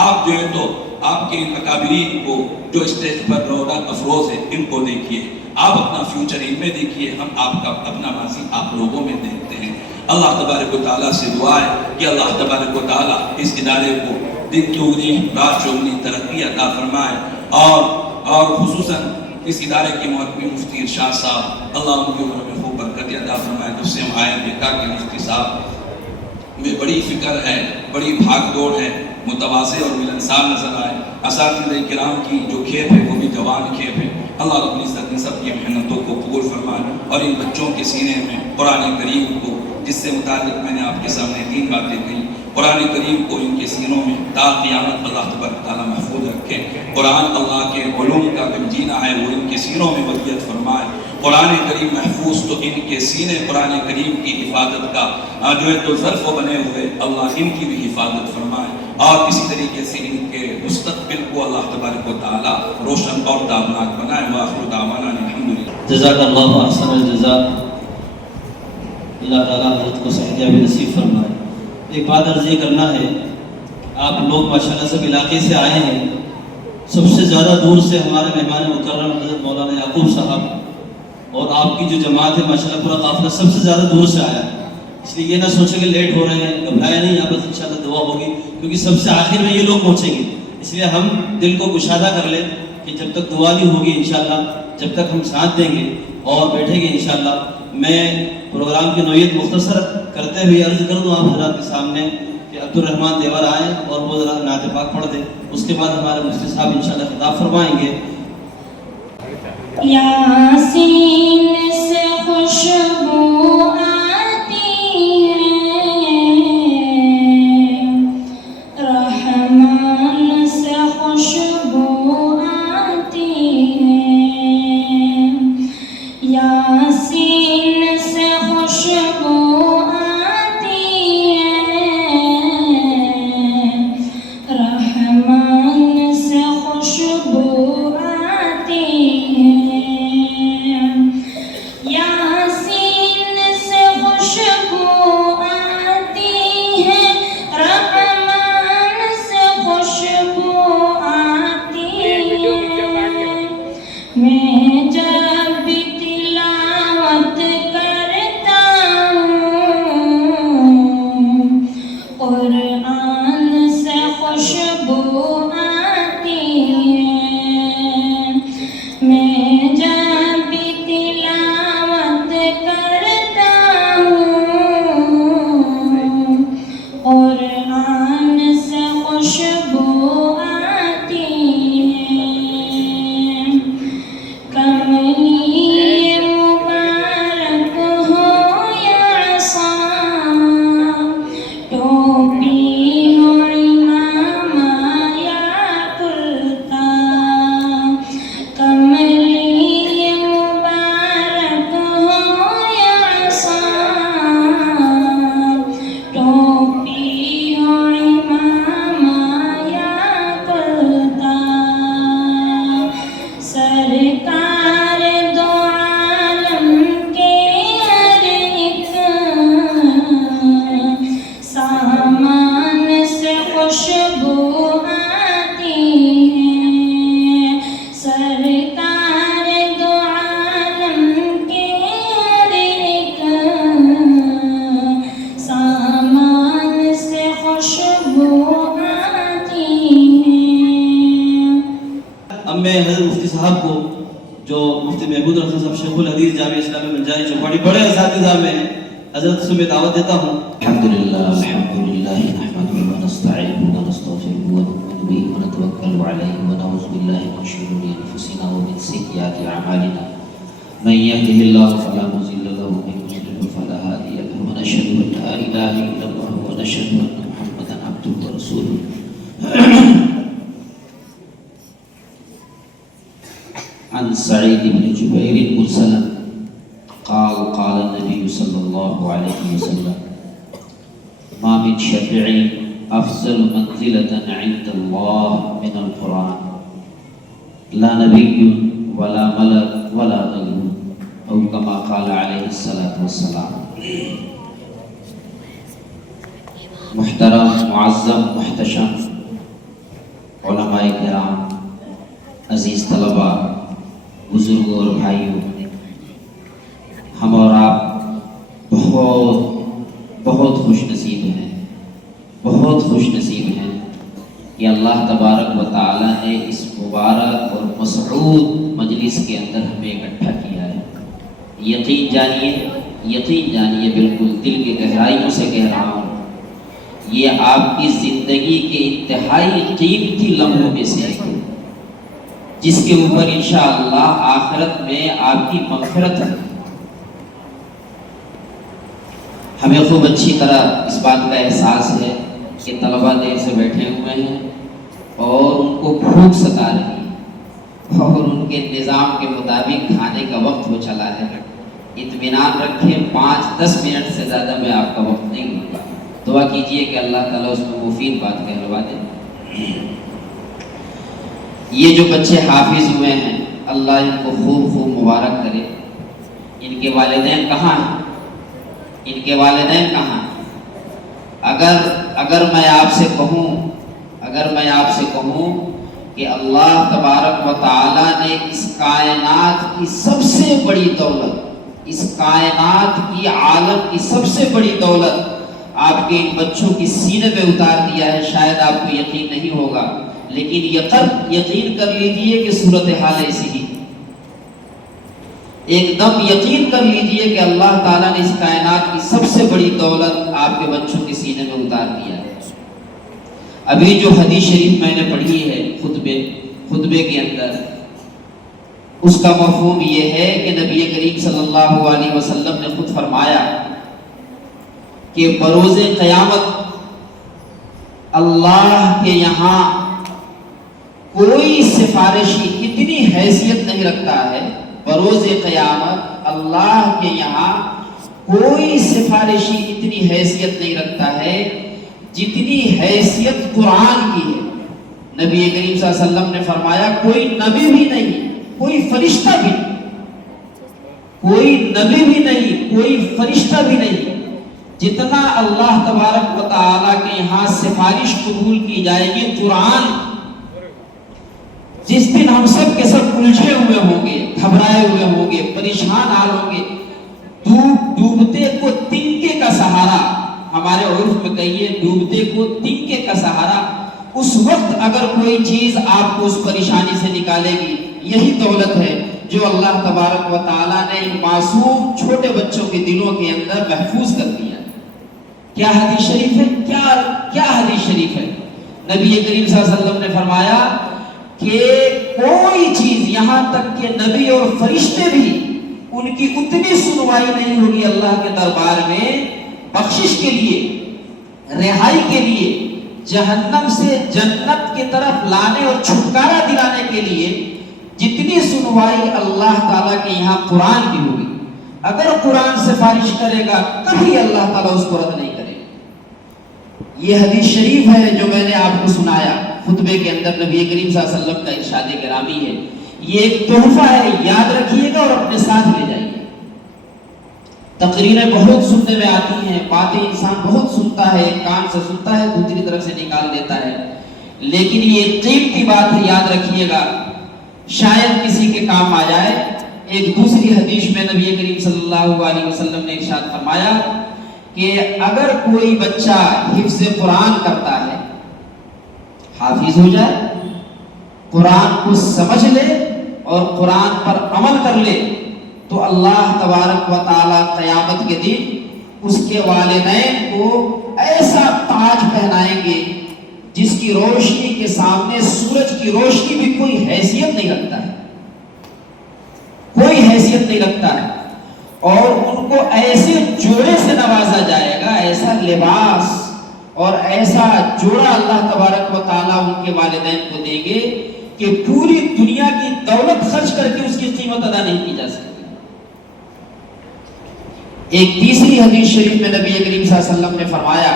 آپ جو ہے تو آپ کے ان اکابرین کو جو اسٹیج پر رونق افروز ہے ان کو دیکھیے، آپ اپنا فیوچر ان میں دیکھیے، ہم آپ کا اپنا ماضی آپ لوگوں میں دیکھتے ہیں۔ اللہ تبارک و تعالیٰ سے دعا ہے کہ اللہ تبارک و تعالیٰ اس ادارے کو دن چگنی رات چگنی ترقی عطا فرمائے، اور خصوصاً اس ادارے کے محتمی مفتی ارشاد صاحب، اللہ ان کی عمر میں خوب برکت عطا فرمائے۔ جب سے ہم آئے دیکھا کہ مفتی صاحب میں بڑی فکر ہے، بڑی بھاگ دوڑ ہے، متواضع اور ملنسار نظر آئے۔ اساتذہ کرام کی جو کھیپ ہے وہ بھی جوان کھیپ ہے۔ اللہ رب العزت ان سب کی محنتوں کو قبول فرمائے، اور ان بچوں کے سینے میں قرآن کریم کو، جس سے متعلق میں نے آپ کے سامنے 3 باتیں کہی، قرآن کریم کو ان کے سینوں میں تا قیامت اللہ تبارک تعالیٰ محفوظ رکھے۔ رکھے. قرآن اللہ کے علوم کا جو جینا ہے وہ ان کے سینوں میں ودیت فرمائے. قرآن کریم محفوظ تو ان کے سینے قرآن کریم کی حفاظت کا جو ہے تو ظرف بنے ہوئے اللہ ان کی بھی حفاظت فرمائے. اور اسی طریقے سے ان کے مستقبل کو اللہ تبارک و تعالیٰ روشن اور تابناک بنائے. وآخر دعوانا الحمدللہ. جزاک اللہ احسن الجزاء. اللہ تعالیٰ حضرت کو صحت بھی نصیب فرمائے. ایک بات عرض یہ کرنا ہے، آپ لوگ ماشاءاللہ سب علاقے سے آئے ہیں. سب سے زیادہ دور سے ہمارے مہمان مکرم حضرت مولانا یعقوب صاحب اور آپ کی جو جماعت ہے ماشاءاللہ پورا قافلہ سب سے زیادہ دور سے آیا ہے. اس لیے یہ نہ سوچیں کہ لیٹ ہو رہے ہیں، گھبرائے نہیں، آپ بس انشاءاللہ دعا ہوگی کیونکہ سب سے آخر میں یہ لوگ پہنچیں گے. اس لیے ہم دل کو کشادہ کر لیں کہ جب تک دعا نہیں ہوگی انشاءاللہ، جب تک ہم ساتھ دیں گے اور بیٹھیں گے انشاءاللہ. میں پروگرام کی نوعیت مختصر کرتے ہوئے عرض کر دوں آپ حضرات کے سامنے کہ عبد الرحمن دیور آئیں اور وہ ذرا نعت پاک پڑھ دیں. اس کے بعد ہمارے مفتی صاحب انشاءاللہ خطاب فرمائیں گے. یاسین سے خوشبو آتی ہے، رحمان سے خوشبو آتی ہے، یاسین سے خوشبو آتی ہے، رحمان سے خوشبو آتی ہے، یاسین سے خوشبو آتی ہے، رحمان سے خوشبو آتی ہے. میں جب بھی تلاوت کرتا ہوں قرآن سے خوشبو آتی ہے. میں جب بھی تلاوت کرتا ہوں قرآن سے خوشبو آتی ہے. کملی مبارک ہو یا عصا، ٹوپی ہو امامہ یا کرتا، کملی مبارک ہو یا عصا، ٹوپی ہو امامہ یا کرتا، سرکار دو عالم کے ہر ایک سامان سے خوشبو آتی ہے، سرکار دو عالم کے ہر ایک سامان سے خوشبو آتی ہے. اب میں حضرت مفتی صاحب کو جو مفتی محمود رفیع صاحب شیخ الحدیث جامعہ اسلامیہ منجائی چوپاڑی بڑے اساتذہ میں ہیں، حضرت سے میں دعوت دیتا ہوں. الحمدللہ نحمده ونستعینه ونستغفره ونؤمن به ونتوکل علیہ ونعوذ باللہ من شرور انفسنا ومن سیئات اعمالنا من یهده اللہ فلا مضل له ومن یضلل فلا هادی له ونشهد ان لا اله الا اللہ ونشهد ان محمدا عبده ورسوله. عن سعید بن جبیر مرسلا قال قال النبي صلى الله عليه وسلم ما من شفيع أفضل منزلة عند الله من القرآن لا نبي ولا ملك ولا غيره أو كما قال عليه الصلاة والسلام. محترم معظم محتشم علماء کرام، عزیز طلباء، بزرگوں اور بھائیوں، ہم اور آپ بہت خوش نصیب ہیں، بہت خوش نصیب ہیں کہ اللہ تبارک و تعالیٰ نے اس مبارک اور مسعود مجلس کے اندر ہمیں اکٹھا کیا ہے. یقین جانیے بالکل دل کی گہرائیوں سے کہہ رہا ہوں، یہ آپ کی زندگی کے انتہائی قیمتی لمحوں میں سے ہے جس کے اوپر انشاءاللہ آخرت میں آپ کی مغفرت ہے. ہمیں خوب اچھی طرح اس بات کا احساس ہے کہ طلباء دیر سے بیٹھے ہوئے ہیں اور ان کو بھوک ستا رہی ہے اور ان کے نظام کے مطابق کھانے کا وقت ہو چلا ہے، اطمینان رکھیں 5-10 منٹ سے زیادہ میں آپ کا وقت نہیں لوں گا۔ دعا کیجئے کہ اللہ تعالیٰ اس میں مفید بات کہلوا دے۔ یہ جو بچے حافظ ہوئے ہیں اللہ ان کو خوب خوب مبارک کرے۔ ان کے والدین کہاں ہیں؟ ان کے والدین کہاں ہیں؟ اگر میں آپ سے کہوں کہ اللہ تبارک و تعالیٰ نے اس کائنات کی سب سے بڑی دولت، اس کائنات کی عالم کی سب سے بڑی دولت آپ کے ان بچوں کی سینے میں اتار دیا ہے، شاید آپ کو یقین نہیں ہوگا، لیکن یقین کر لیجئے کہ صورتحال ایسی ہی، ایک دم یقین کر لیجئے کہ اللہ تعالیٰ نے اس کائنات کی سب سے بڑی دولت آپ کے بچوں کے سینے میں اتار دیا ہے۔ ابھی جو حدیث شریف میں نے پڑھی ہے خطبے کے اندر، اس کا مفہوم یہ ہے کہ نبی کریم صلی اللہ علیہ وسلم نے خود فرمایا کہ بروز قیامت اللہ کے یہاں کوئی سفارشی اتنی حیثیت نہیں رکھتا ہے، بروز قیامت اللہ کے یہاں کوئی سفارشی اتنی حیثیت نہیں رکھتا ہے جتنی حیثیت قرآن کی ہے۔ نبی کریم صلی اللہ علیہ وسلم نے فرمایا کوئی نبی بھی نہیں، کوئی فرشتہ بھی نہیں، کوئی نبی بھی نہیں، کوئی فرشتہ بھی نہیں، جتنا اللہ تبارک و تعالیٰ کے یہاں سفارش قبول کی جائے گی قرآن، جس دن ہم سب کے سب الجھے ہوئے ہوں گے، گھبرائے ہوئے ہوں گے، پریشان حال ہوں گے، ڈوبتے کو تنکے کا سہارا، ہمارے عرف میں کہیے ڈوبتے کو تنکے کا سہارا، اس وقت اگر کوئی چیز آپ کو اس پریشانی سے نکالے گی، یہی دولت ہے جو اللہ تبارک و تعالیٰ نے ان معصوم چھوٹے بچوں کے دلوں کے اندر محفوظ کر دیا۔ کیا حدیث شریف ہے؟ کیا حدیث شریف ہے؟ نبی کریم صلی اللہ علیہ وسلم نے فرمایا کہ کوئی چیز، یہاں تک کہ نبی اور فرشتے بھی ان کی اتنی سنوائی نہیں ہوگی اللہ کے دربار میں بخشش کے لیے، رہائی کے لیے، جہنم سے جنت کی طرف لانے اور چھٹکارا دلانے کے لیے جتنی سنوائی اللہ تعالیٰ کے یہاں قرآن کی ہوگی، اگر قرآن سفارش کرے گا کبھی اللہ تعالیٰ اس کو رد نہیں کرے گا۔ یہ حدیث شریف ہے جو میں نے آپ کو سنایا خطبے کے اندر، نبی کریم صلی اللہ علیہ وسلم کا ارشاد گرامی ہے، یہ ایک تحفہ ہے، یاد رکھیے گا اور اپنے ساتھ لے جائیے۔ تقریریں بہت سننے میں آتی ہیں، باتیں انسان بہت سنتا ہے، کان سے سنتا ہے دوسری طرف سے نکال دیتا ہے، لیکن یہ قیمتی بات ہے، یاد رکھیے گا، شاید کسی کے کام آ جائے۔ ایک دوسری حدیث میں نبی کریم صلی اللہ علیہ وسلم نے ارشاد فرمایا کہ اگر کوئی بچہ حفظ قرآن کرتا ہے، حافظ ہو جائے، قرآن کو سمجھ لے اور قرآن پر عمل کر لے، تو اللہ تبارک و تعالیٰ قیامت کے دن اس کے والدین کو ایسا تاج پہنائیں گے جس کی روشنی کے سامنے سورج کی روشنی بھی کوئی حیثیت نہیں رکھتا ہے، کوئی حیثیت نہیں رکھتا ہے، اور ان کو ایسے جوڑے سے نوازا جائے گا، ایسا لباس اور ایسا جوڑا اللہ تبارک و تعالیٰ ان کے والدین کو دیں گے کہ پوری دنیا کی دولت خرچ کر کے اس کی قیمت ادا نہیں کی جا سکتی۔ ایک تیسری حدیث شریف میں نبی کریم صلی اللہ علیہ وسلم نے فرمایا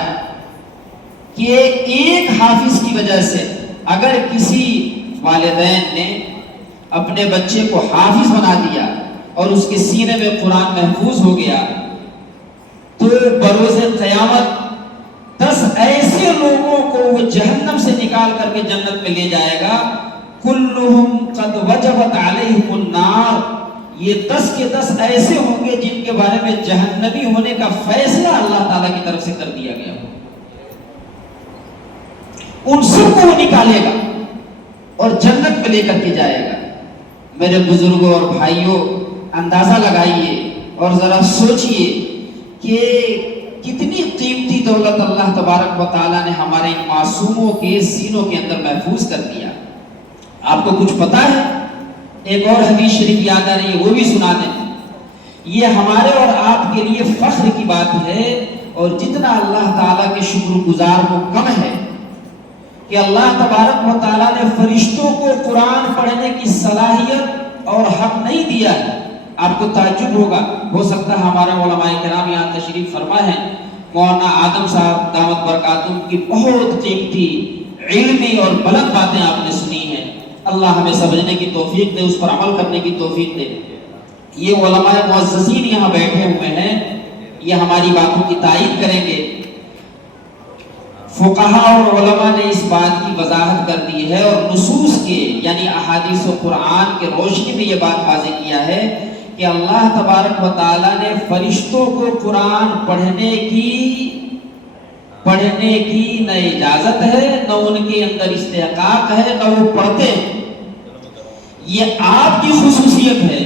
کہ ایک حافظ کی وجہ سے اگر کسی والدین نے اپنے بچے کو حافظ بنا دیا اور اس کے سینے میں قرآن محفوظ ہو گیا، تو بروز قیامت 10 ایسے لوگوں کو وہ جہنم سے نکال کر کے جنت میں لے جائے گا، کلہم قد وجبت علیہم النار، یہ 10 کے 10 ایسے ہوں گے جن کے بارے میں جہنمی ہونے کا فیصلہ اللہ تعالیٰ کی طرف سے کر دیا گیا ہو، ان سب کو وہ نکالے گا اور جنت میں لے کر کے جائے گا۔ میرے بزرگوں اور بھائیوں، اندازہ لگائیے اور ذرا سوچئے کہ کتنی قیمتی دولت اللہ تبارک و تعالیٰ نے ہمارے ان معصوموں کے سینوں کے اندر محفوظ کر دیا۔ آپ کو کچھ پتا ہے؟ ایک اور حدیث شریف یاد آ رہی ہے، وہ بھی سنا دیں۔ یہ ہمارے اور آپ کے لیے فخر کی بات ہے، اور جتنا اللہ تعالیٰ کے شکر گزار کو کم ہے، کہ اللہ تبارک و تعالیٰ نے فرشتوں کو قرآن پڑھنے کی صلاحیت اور حق نہیں دیا ہے. آپ کو تعجب ہوگا، ہو سکتا ہے ہمارے علماء کرام یہاں تشریف فرما ہے، مولانا آدم صاحب دامت برکاتہم کی بہت قیمتی علمی اور بلند باتیں آپ نے سنی ہیں. اللہ ہمیں سمجھنے کی توفیق دے، اس پر عمل کرنے کی توفیق دے. یہ علماء معززین یہاں بیٹھے ہوئے ہیں، یہ ہماری باتوں کی تائید کریں گے. فقہا اور علماء نے اس بات کی وضاحت کر دی ہے اور نصوص کے یعنی احادیث و قرآن کے روشنی میں یہ بات واضح کیا ہے کہ اللہ تبارک و تعالیٰ نے فرشتوں کو قرآن پڑھنے کی نہ اجازت ہے، نہ ان کے اندر استحقاق ہے، نہ وہ پڑھتے ہیں. یہ آپ کی خصوصیت ہے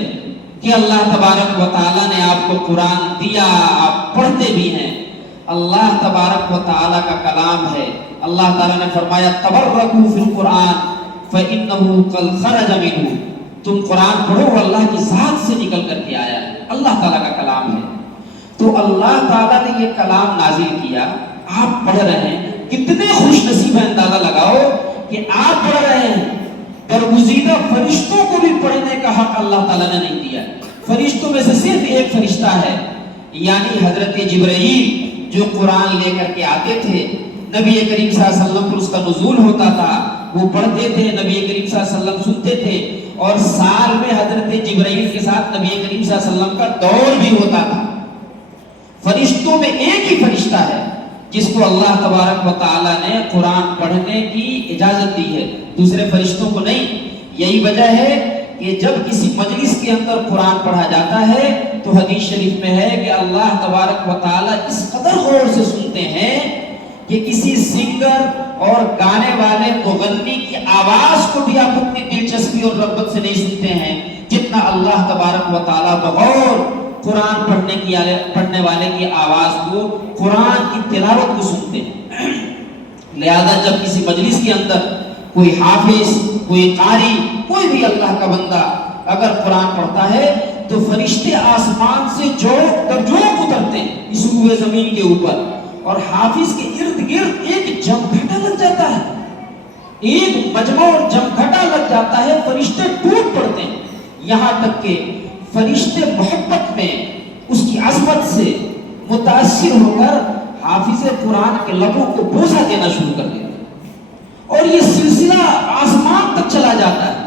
کہ اللہ تبارک و تعالیٰ نے آپ کو قرآن دیا، آپ پڑھتے بھی ہیں. اللہ تبارک و تعالیٰ کا کلام ہے. اللہ تعالیٰ نے فرمایا تبرکوا فی القرآن فإنہ قد خرج منہ. تم قرآن پڑھو، وہ اللہ کی ذات سے نکل کر کے آیا ہے، اللہ تعالیٰ کا کلام ہے. تو اللہ تعالیٰ نے یہ کلام نازل کیا، آپ پڑھ رہے ہیں. کتنے خوش نصیب ہیں، اندازہ لگاؤ کہ آپ پڑھ رہے ہیں. برگزیدہ فرشتوں کو بھی پڑھنے کا حق اللہ تعالیٰ نے نہیں دیا. فرشتوں میں سے صرف ایک فرشتہ ہے، یعنی حضرت جبرائیل، جو قرآن لے کر کے آتے تھے. نبی کریم صلی اللہ علیہ وسلم پر اس کا نزول ہوتا تھا، وہ پڑھتے تھے، نبی کریم صلی اللہ علیہ وسلم سنتے تھے، اور سال میں حضرت جبرائیل کے ساتھ نبی کریم صلی اللہ علیہ وسلم کا دور بھی ہوتا تھا. فرشتوں میں ایک ہی فرشتہ ہے جس کو اللہ تبارک و تعالیٰ نے قرآن پڑھنے کی اجازت دی ہے، دوسرے فرشتوں کو نہیں. یہی وجہ ہے کہ جب کسی مجلس کے اندر قرآن پڑھا جاتا ہے تو حدیث شریف میں ہے کہ اللہ تبارک و تعالیٰ اس قدر غور سے سنتے ہیں کہ کسی سنگر اور گانے والے مغنی کی آواز کو بھی آپ اتنی دلچسپی اور رغبت سے نہیں سنتے ہیں جتنا اللہ تبارک و تعالیٰ بغور قرآن پڑھنے والے کی آواز کو، قرآن کی تلاوت کو سنتے ہیں. لہذا جب کسی مجلس کے اندر کوئی حافظ، کوئی قاری، کوئی بھی اللہ کا بندہ اگر قرآن پڑھتا ہے تو فرشتے آسمان سے جوق در جوق اترتے ہیں اس روئے زمین کے اوپر، اور حافظ کے ارد گرد ایک جمگھٹا لگ جاتا ہے، ایک مجمع اور جمگھٹا لگ جاتا ہے. فرشتے ٹوٹ پڑتے ہیں، یہاں تک کہ فرشتے محبت میں اس کی عظمت سے متاثر ہو کر حافظ قرآن کے لبوں کو بوسہ دینا شروع کر دیتے ہیں، اور یہ سلسلہ آسمان تک چلا جاتا ہے.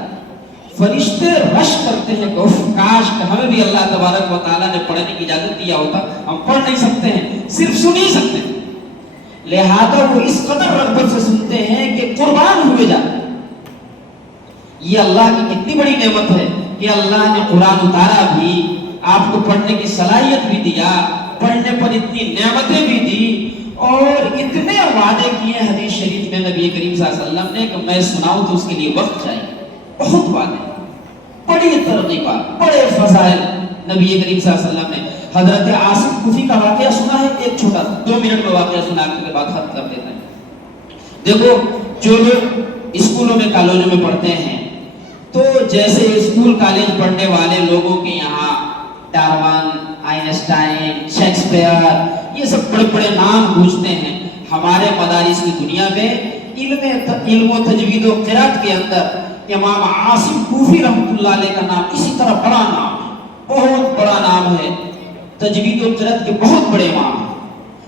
فرشتے رش کرتے ہیں کہ کاش کہ ہمیں بھی اللہ تبارک و تعالیٰ نے پڑھنے کی اجازت دیا ہوتا، ہم پڑھ نہیں سکتے ہیں، صرف سن ہی سکتے ہیں. لہذا وہ اس قدر رغبت سے سنتے ہیں کہ قربان ہوئے جاتے ہیں. یہ اللہ کی کتنی بڑی نعمت ہے کہ اللہ نے قرآن اتارا بھی، آپ کو پڑھنے کی صلاحیت بھی دیا، پڑھنے پر اتنی نعمتیں بھی دی، اور اتنے وعدے کیے حدیث شریف میں نبی کریم صلی اللہ علیہ وسلم نے کہ میں سناؤں تو اس کے لیے وقت چاہیے. بہت وعدے، بڑی ترغیبات، بڑے فضائل نبی کریم صلی اللہ علیہ وسلم نے. حضرت عاصم کوفی کا واقعہ سنا ہے، ایک چھوٹا 2 منٹ میں واقعہ سنا کے بعد ختم کر دیتا ہے. دیکھو، جو لوگ اسکولوں میں کالجوں میں پڑھتے ہیں تو جیسے اسکول کالج پڑھنے والے لوگوں کے یہاں ڈارون، آئنسٹائن، شیکسپیئر، یہ سب بڑے بڑے نام گونجتے ہیں. ہمارے مدارس کی دنیا میں علم و تجوید و قرأت کے اندر امام عاصم کوفی رحمۃ اللہ علیہ کا نام اسی طرح بڑا نام ہے، بہت بڑا نام ہے. تجوید و قرأت کے بہت بڑے امام ہیں.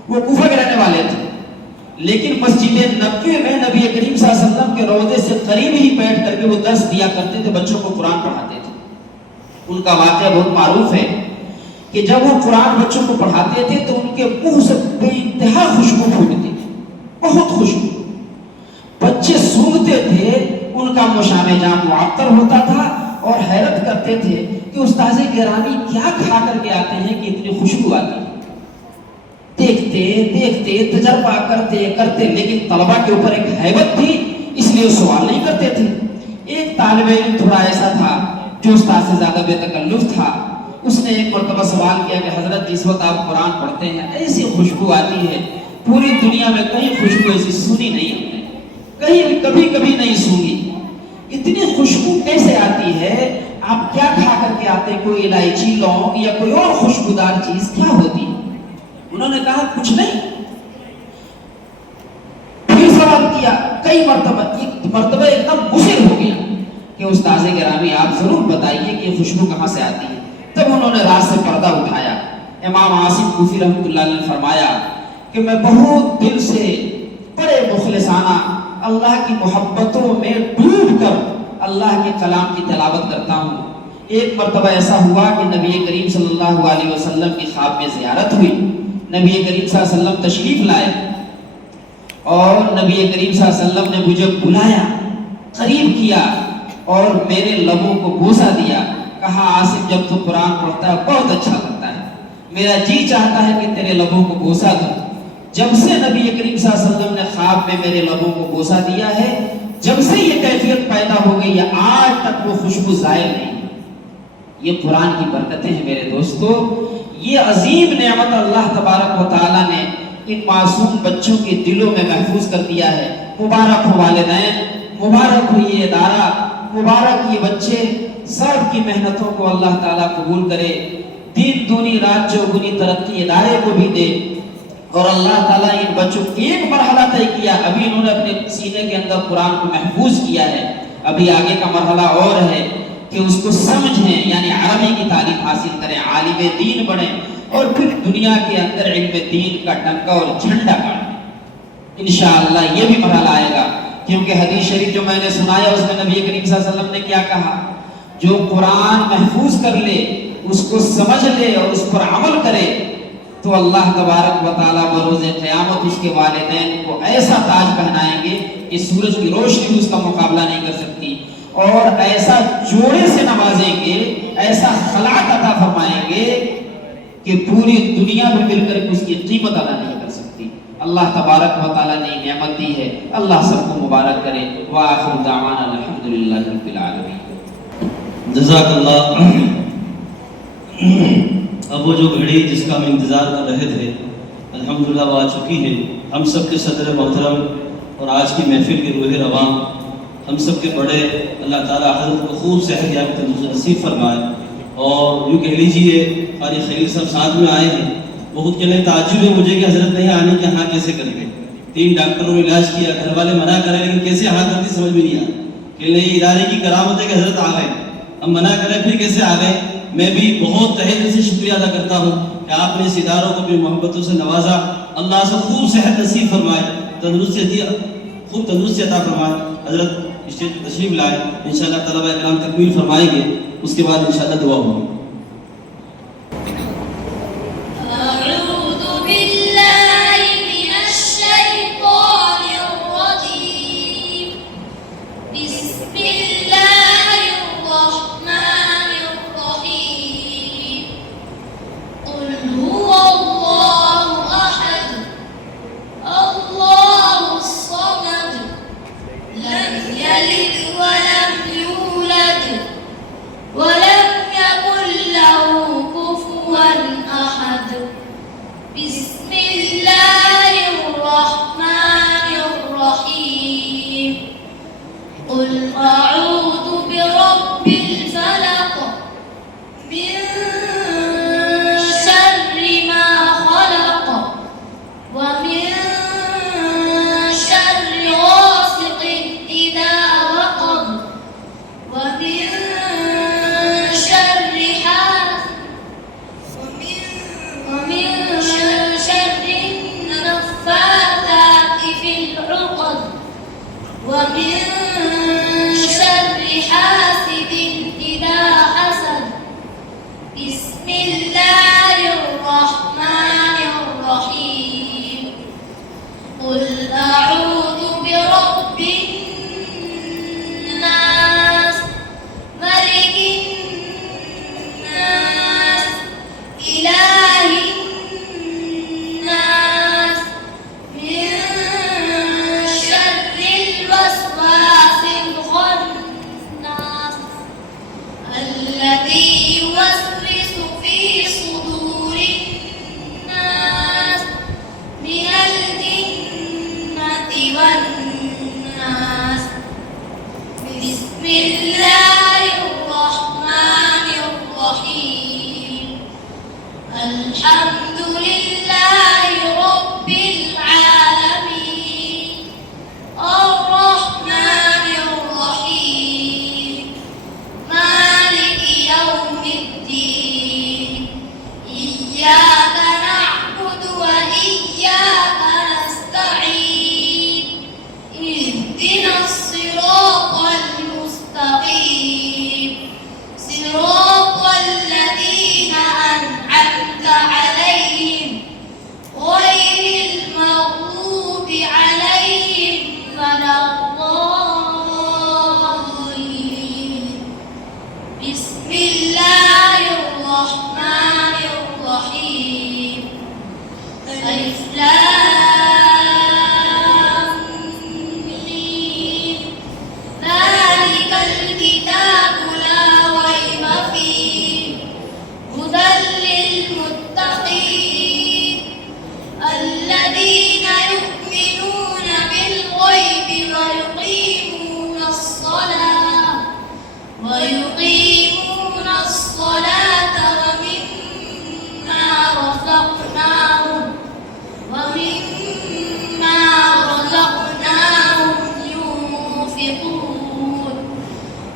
وہ کوفہ کے رہنے والے تھے، لیکن مسجد نبوی میں نبی کریم صلی اللہ علیہ وسلم کے روضے سے قریب ہی بیٹھ کر کے وہ درس دیا کرتے تھے، بچوں کو قرآن پڑھاتے تھے. ان کا واقعہ بہت معروف ہے کہ جب وہ قرآن بچوں کو پڑھاتے تھے تو ان کے منہ سے بے انتہا خوشبو پھوٹتی تھی، بہت خوشبو. بچے سونگھتے تھے، ان کا مشام جام معطر ہوتا تھا اور حیرت کرتے تھے کہ استاذ گرامی کیا کھا کر کے آتے ہیں کہ اتنی خوشبو آتی ہے. دیکھتے دیکھتے تجربہ کرتے لیکن طلبہ کے اوپر ایک ہیبت تھی، اس لیے سوال نہیں کرتے تھے. ایک طالب علم تھوڑا ایسا تھا جو استاد سے زیادہ بے تکلف تھا. اس نے ایک مرتبہ سوال کیا کہ حضرت جس وقت آپ قرآن پڑھتے ہیں ایسی خوشبو آتی ہے، پوری دنیا میں کہیں خوشبو ایسی سنی نہیں، ہم نے کہیں کبھی نہیں سنی. اتنی خوشبو کیسے آتی ہے؟ آپ کیا کھا کر کے آتے؟ کوئی الائچی، لونگ یا کوئی اور خوشبودار چیز کیا ہوتی ہے؟ انہوں نے کہا کچھ نہیں. پھر سوال کیا کئی مرتبہ ایک دم مصر ہو گیا کہ استاذ گرامی آپ ضرور بتائیے کہ یہ خوشبو کہاں سے آتی ہے. تب انہوں نے رات سے پردہ اٹھایا. امام عاصم کوفی رحمۃ اللہ علیہ نے فرمایا کہ میں بہت دل سے بڑے مخلصانہ اللہ کی محبتوں میں ڈوب کر اللہ کے کلام کی تلاوت کرتا ہوں. ایک مرتبہ ایسا ہوا کہ نبی کریم صلی اللہ علیہ وسلم کی خواب میں زیارت ہوئی. نبی کریم صلی اللہ علیہ وسلم تشریف لائے اور نبی کریم صلی اللہ علیہ وسلم نے مجھے بلایا, قریب کیا اور میرے لبوں کو بوسہ دیا. کہا عاصم جب تو قرآن پڑھتا ہے بہت اچھا لگتا ہے, میرا جی چاہتا ہے کہ تیرے لبوں کو بوسہ دوں. جب سے نبی کریم صلی اللہ علیہ وسلم نے خواب میں میرے لبوں کو بوسہ دیا ہے, جب سے یہ کیفیت پیدا ہو گئی ہے آج تک وہ خوشبو ظاہر نہیں. یہ قرآن کی برکتیں ہیں میرے دوستو. یہ عظیم نعمت اللہ تبارک و تعالیٰ نے ان معصوم بچوں کے دلوں میں محفوظ کر دیا ہے. مبارک ہو والدین, مبارک ہو یہ ادارہ, مبارک یہ بچے. سب کی محنتوں کو اللہ تعالیٰ قبول کرے, دین دونی رات چوگنی ترقی ادارے کو بھی دے. اور اللہ تعالیٰ ان بچوں ایک مرحلہ طے کیا, ابھی انہوں نے اپنے سینے کے اندر قرآن کو محفوظ کیا ہے. ابھی آگے کا مرحلہ اور ہے کہ اس کو سمجھیں, یعنی عربی کی تعلیم حاصل کریں, عالم دین بنیں اور پھر دنیا کے اندر علم دین کا ڈنکا اور جھنڈا گاڑیں. انشاءاللہ یہ بھی مرحلہ آئے گا, کیونکہ حدیث شریف جو میں نے سنایا اس میں نبی کریم صلی اللہ علیہ وسلم نے کیا کہا, جو قرآن محفوظ کر لے, اس کو سمجھ لے اور اس پر عمل کرے تو اللہ تبارک و تعالیٰ بروز قیامت اس کے والدین کو ایسا تاج پہنائیں گے کہ سورج کی روشنی اس کا مقابلہ نہیں کر سکتی, اور ایسا جوڑے سے نوازیں گے, ایسا خلاق عطا فرمائیں گے کہ پوری دنیا میں مل کر اس کی قیمت ادا نہیں کر سکتی. اللہ تبارک و تعالیٰ نے نعمت دی ہے, اللہ سب کو مبارک کرے. وآخر دعوانا الحمدللہ رب العالمین. جزاک اللہ. اب وہ جو گھڑی جس کا ہم انتظار کر رہے تھے الحمدللہ وہ آ چکی ہے. ہم سب کے صدر محترم اور آج کی محفل کے روح رواں, ہم سب کے بڑے, اللہ تعالیٰ حضرت کو خوب صحت یاب تندرست نصیب فرمائے. اور یوں کہہ لیجیے قاری خلیل صاحب ساتھ میں آئے ہیں, بہت کہنے تعجب ہے مجھے کہ حضرت نہیں آنے کے ہاں کیسے کر گئے. 3 ڈاکٹروں نے علاج کیا, گھر والے منع کریں لیکن کیسے ہاں کرتی سمجھ میں نہیں آیا. کہ نہیں, ادارے کی کرامت ہے کہ حضرت آ گئے, ہم منع کریں پھر کیسے آ گئے. میں بھی بہت تہہ دل سے شکریہ ادا کرتا ہوں کہ آپ نے اس اداروں کو اپنی محبتوں سے نوازا. اللہ سے خوب صحت نصیب فرمائے, تندرستی خوب تندرستی عطا فرمائے. حضرت اسٹیج پر تشریف لائے, انشاءاللہ طلبہ کرام تکمیل فرمائیں گے, اس کے بعد انشاءاللہ دعا ہوگی. الحمدللہ رب العالمین الرحمن إياك نعبد وإياك نستعين اهدنا الصراط المستقيم صراط الذين أنعمت عليهم غير المغضوب عليهم ولا الضالين بسم الله الرحمن الرحيم ألف لام ميم ذلك الكتاب لا ريب فيه هدى للمتقين الذين يؤمنون بالغيب ويقيمون الصلاة ومما رزقناهم ينفقون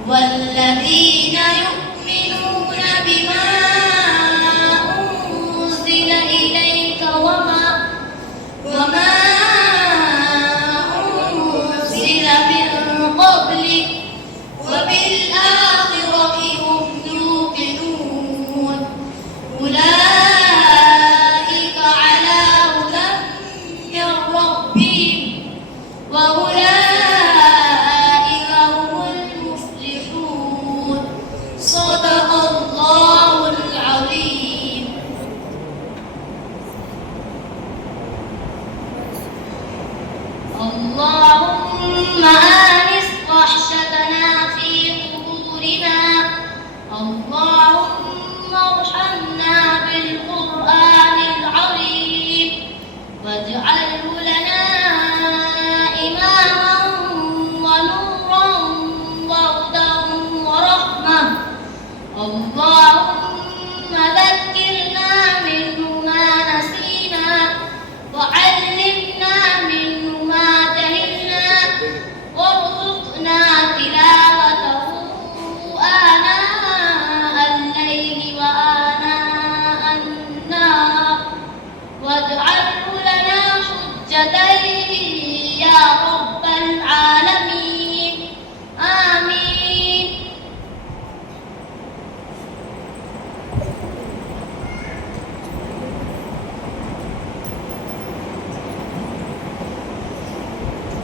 والذين يؤمنون بما أنزل إليك وما أنزل من قبلك وبالآخرة هم يوقنون أولئك على هدى من ربهم وأولئك هم المفلحون صدق الله العظيم. اللهم آنس وحشتنا في قبورنا اللهم ارحمنا بالقرآن العظيم واجعله لنا إماما ونورا وهدى ورحمة اللهم ذكرنا منه ما نسينا وعلمنا منه ما جهلنا وارزقنا تلاوته آناء الليل وآناء النهار واجعله لنا حجة يا رب العالمين آمين.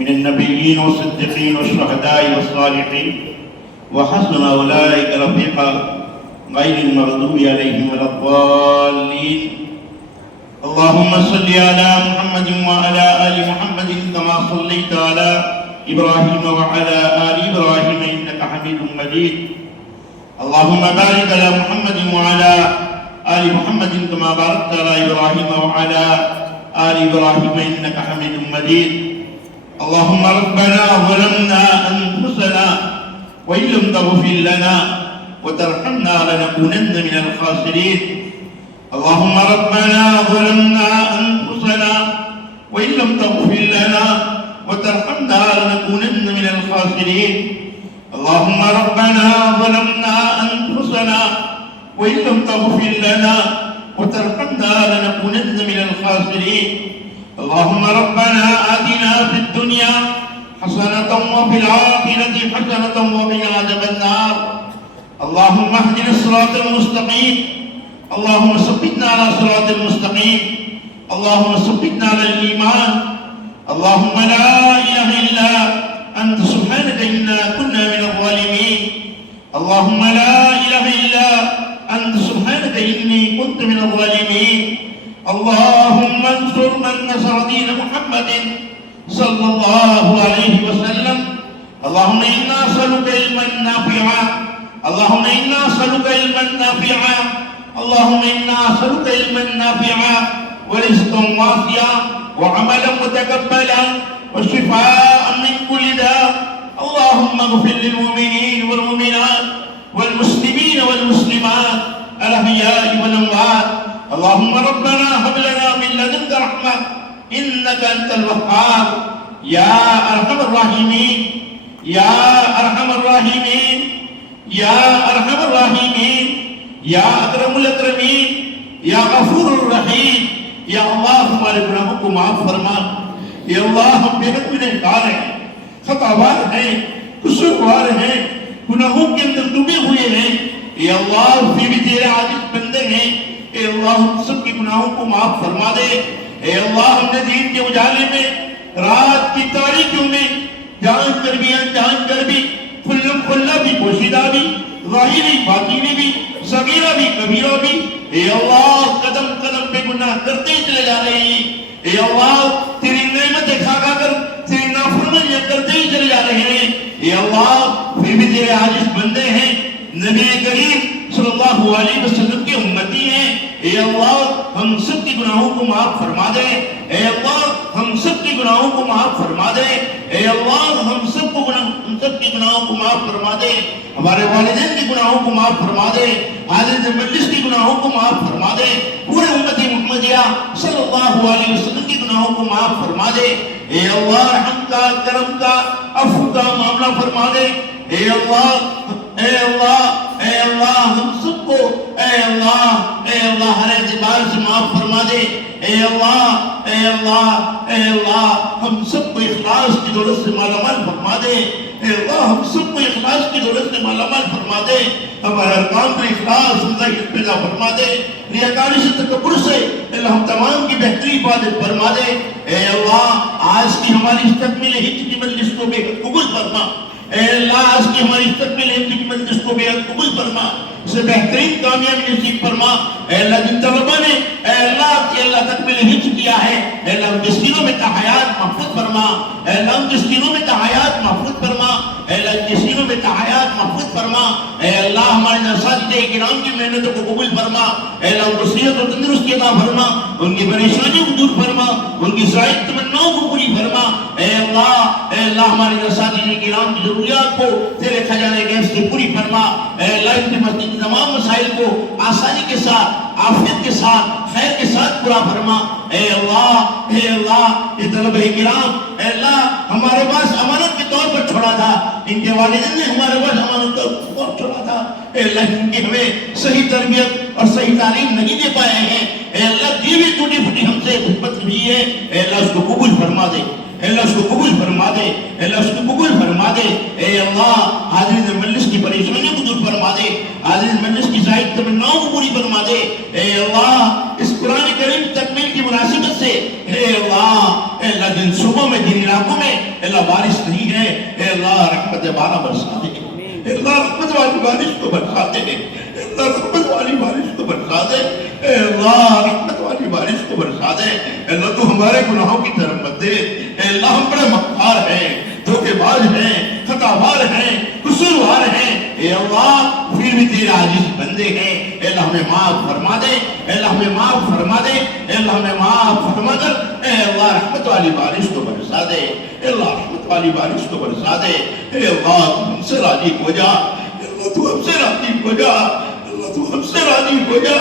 من النبيين والصديقين والشهداء والصالحين وحسن أولئك رفيقا غير المغضوب عليهم ولا الضالين. اللهم صل على محمد وعلى آل محمد كما صليت على إبراهيم وعلى آل إبراهيم إنك حميد مجيد. اللهم بارك على محمد وعلى آل محمد كما باركت على إبراهيم وعلى آل إبراهيم إنك حميد مجيد. اللهم ربنا ظلمنا أنفسنا وإن لم تغفر لنا وترحمنا لنكونن من الخاسرين. اللهم ربنا ظلمنا أنفسنا وإن لم تغفر لنا وترحمنا لنكونن من الخاسرين. اللهم ربنا ظلمنا أنفسنا وإن لم تغفر لنا وترحمنا لنكونن من الخاسرين. اللهم ربنا آتنا في الدنيا حسنة وفي الآخرة حسنة وقنا عذاب النار. اللهم اهدنا الصراط المستقيم. اللهم ثبتنا على صراط المستقيم. اللهم ثبتنا على الإيمان. اللهم لا إله إلا أنت سبحانك إنا كنا من الظالمين. اللهم لا إله إلا أنت سبحانك إني كنت من الظالمين. اللهم انصر من نصر دين محمد صلى الله عليه وسلم. اللهم إنا نسألك علما نافعا. اللهم إنا نسألك علما نافعا. اللهم إنا نسألك علما نافعا ورزقا واسعا وعملا متقبلا وشفاء من كل داء. اللهم اغفر للمؤمنين والمؤمنات والمسلمين والمسلمات الأحياء والأموات. اللهم ربنا هب لنا من لدنك رحمة إنك أنت الوهاب يا أرحم الراحمين يا أرحم الراحمين يا أرحم الراحمين یا اکرم الاکرمین یا غفور الرحیم. یا اللہ ہمارے گناہوں کو معاف فرما. یا اللہ ہم بے حد گنہگار ہیں، خطاوار ہیں، قصوروار ہیں، گناہوں کے اندر ڈوبے ہوئے ہیں. یا اللہ پھر بھی تیرے عاجز بندے ہیں. اے اللہ ہم سب کی گناہوں کو معاف فرما دے. اے اللہ ہم نے دین کے اجالے میں رات کی تاریکیوں میں جان کر بھی انجان کر بھی کھلم کھلا بھی پوشیدہ بھی ظاہری باطنی بھی صغیرہ بھی کبیرہ بھی اے اللہ قدم قدم پہ گناہ کرتے ہی چلے جا رہے ہیں. اے اللہ تیری نعمتیں کھا کھا کر تیری نافرمانیاں کرتے ہی چلے جا رہے ہیں. اے اللہ پھر بھی تیرے عاجز بندے ہیں، نبی کریم صلی اللہ علیہ وسلم کے امتی ہیں. اے اللہ ہم سب کی گناہوں کو معاف فرما دے. اے اللہ ہم سب کی گناہوں کو معاف فرما دے. اے اللہ ہم سب کی گناہوں کو معاف فرما دے. ہمارے والدین کی گناہوں کو معاف فرما دے. حاضر مجلس کی گناہوں کو معاف فرما دے. پورے امت محمدیہ صلی اللہ علیہ وسلم کی گناہوں کو معاف فرما دے. اے اللہ رحم کا، کرم کا، عفو کا معاملہ فرما دے. اے اللہ اے اللہ اے اللہ ہم سب کو اے اللہ ہر اعتبار سے معاف فرما دے. اے اللہ اے اللہ اے اللہ ہم سب کو اخلاص کی دولت سے مالا مال فرما دے. اے اللہ ہم سب کو اخلاص کی دولت سے مالا مال فرما دے. ہمارے ارکان پر اخلاص پیدا فرما دے. ریاکاری سے تکبر سے اللہ ہم تمام کی بہتری حفاظت فرما دے. اے اللہ آج کی ہماری تکمیل ہج کی مجلس کو بے حد قبول فرما. اے اللہ آج کی ہماری تکمیل ہج کی مجلس کو بے حد قبول فرما. اسے بہترین کامیابی نصیب فرما. اے اللہ جن طلبہ نے اے اللہ تکمیل ہج کیا ہے اے اللہ ان کے سینوں میں تحیات محفوظ فرما. اے اللہ ان کے سینوں میں تحیات محفوظ فرما. اے اللہ ان کے سینوں میں تحیات محفوظ فرما. اے اللہ ہمارے اساتذہ کرام کی محنتوں کو قبول فرما. اے اللہ ان کو صحت و تندرستی عطا فرما. ان کی پریشانیوں کو دور فرما. ان کی زائد تمناؤں کو پوری فرما. اے اللہ ہمارے اساتذہ کرام کی ضروریات کو تیرے خزانے گیس سے پوری فرما. اے اللہ ان کی مسجد تمام مسائل کو آسانی کے ساتھ، عافیت کے ساتھ، خیر کے ساتھ پورا فرما. اے اللہ یہ طلبہ کرام اے اللہ ہمارے پاس امانت کے طور پر چھوڑا تھا. ان کے والدین نے ہمارے پاس امانت کے طور پر چھوڑا تھا. اے اللہ ان کی ہمیں صحیح تربیت اور صحیح تعلیم نہیں دے پائے ہیں. اے اللہ دی بھی ٹوٹی پھوٹی ہم سے خدمت ہوئی ہے. اے اللہ اس کو قبول فرما دے. اے اللہ اس کو قبول فرما دے. اے اللہ اس کو قبول فرما دے. اے اللہ حاضرین مجلس کی پریشانیوں کو دور فرما دے. حاضرین مجلس کی زائد تمناؤں کو پوری فرما دے. اے اللہ اس قرآن کریم تکمیل کی مناسبت سے اے اللہ جن صوبوں میں جن علاقوں میں اے اللہ بارش نہیں ہے اے اللہ رحمت بارہ برسا دے. اے اللہ رحمت والی بارش کو برسا دے. اے اللہ رحمت والی بارش کو برسا دے. اے اللہ رحمت والی بارش کو برسا دے. اے اللہ تو ہمارے گناہوں کی طرف مت دے. اے اللہ ہم بڑے مختار ہیں، دھوکے باز ہیں، خطاوار ہیں، قصوروار ہیں. اے اللہ پھر بھی تیرے عاجز بندے ہیں. اے اللہ اللہ ہمیں معاف فرما دے، اے اللہ ہمیں معاف فرما دے، اے اللہ ہمیں معاف فرما کر اے اللہ رحمت والی بارش کو برسا دے، اے اللہ رحمت والی بارش کو برسا دے، اے اللہ تو ہم سے راضی ہو جا، اے اللہ تو ہم سے راضی ہو جا، اللہ تو ہم سے راضی ہو جا،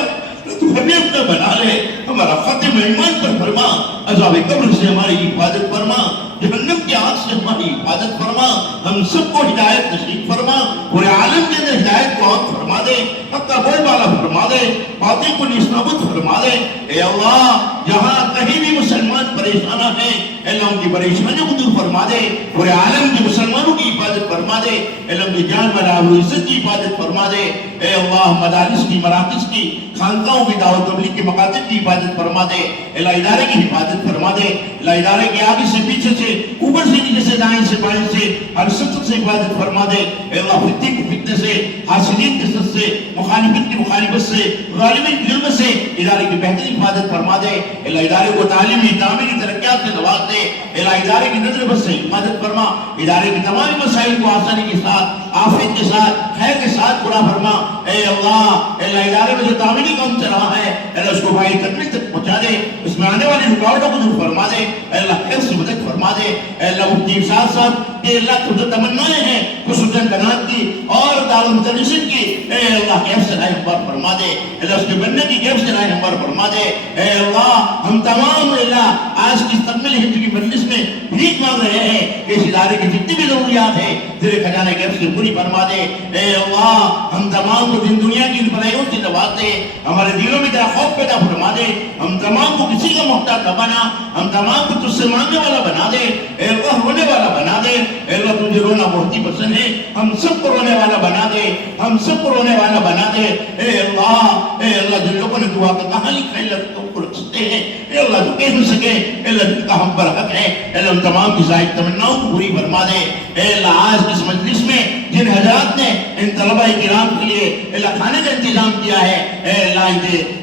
تو ہمیں اپنا بنا لے، ہمارا خاتم ایمان پر فرما، عذاب قبر سے ہماری حفاظت فرما، جہنم کی آگ سے ہماری حفاظت فرما، ہم سب کو ہدایت نصیب فرما، پورے عالم کے اندر ہدایت کو عام فرما دے، حق کا بول بالا فرما دے، باطل کو نیست نابود فرما دے، اے اللہ جہاں کہیں بھی مسلمان پریشانہ ہیں اے اللہ ان کی پریشانیوں کو دور فرما دے، پورے عالم کے مسلمانوں کی حفاظت فرما دے، اے اللہ ان کی جان مال و عزت کی حفاظت فرما دے، اے اللہ مدارس کی، مراکز کی، خانقاہوں کی، دعوت تبلیغ کے مکاتب کی حفاظت فرما دے، اے اللہ ادارے کی حفاظت فرما دے، اے اللہ ادارے کے آگے سے پیچھے سے اوپر سے نیچے سے دائیں سے بائیں سے ہر سخت سے حفاظت فرما دے، اے اللہ فتنے کی فتنے سے، حاسدین کے شر سے، مخالفت کی مخالفت سے، ظالمین کی ظلم سے ادارے کی بہترین حفاظت فرما دے، اے اللہ ادارے کو تعلیمی تعمیری ترقیات سے نواز دے، اے اللہ ادارے کی نظر بس سے حفاظت فرما، ادارے کی تمام مسائل کو آسانی کے ساتھ، عافیت کے ساتھ، خیر کے ساتھ پورا فرما، اے اللہ ادارے میں جو تعمیری کام چل رہا ہے اے اللہ اس کو بھائی تکمیل تک پہنچا دے، اس میں آنے والی رکاوٹوں کو دور فرما دے، اے اللہ خیر سے مدد فرما دے، اے اللہ مفتی صاحب کہ اللہ کو جو تمنائیں ہیں خصوصاً بنات کی اور دارالمدرسین کی اے اللہ کیف سے رائے ہموار فرما دے، اے اللہ اس کے بننے کی کیف سے رائے ہموار فرما دے، اے اللہ ہم تمام اللہ آج کی تکمیل ہند کی مجلس میں بھیک مانگ رہے ہیں کہ اس ادارے کی جتنی بھی ضروریات ہیں تیرے خزانے کیف سے پوری فرما دے، اے اللہ ہم تمام کو دن دنیا کی ان بھلائیوں سے نواز دے، ہمارے دلوں میں تیرا خوف پیدا فرما دے، ہم تمام کو کسی کا محتاج نہ بنا، ہم تمام کو تجھ سے مانگنے والا بنا دے، اے اللہ رونے والا بنا دے، اے اللہ تجھے رونا بہت ہی پسند ہے، ہم سب کو رونے والا بنا دے، ہم سب کو رونے والا بنا دے، اے اللہ جن لوگوں نے دعا کا کہاں لکھا ہے اللہ تم کو رکھتے ہیں، اے اللہ جو کہہ نہ سکے اے اللہ جن کا ہم پر حق ہے اے اللہ ان تمام کی زائد تمناؤں کو پوری فرما دے، اے اللہ آج اس مجلس میں جن حضرات نے ان طلبہ کرام کے لیے اے اللہ کھانے کا انتظام کیا ہے اے اللہ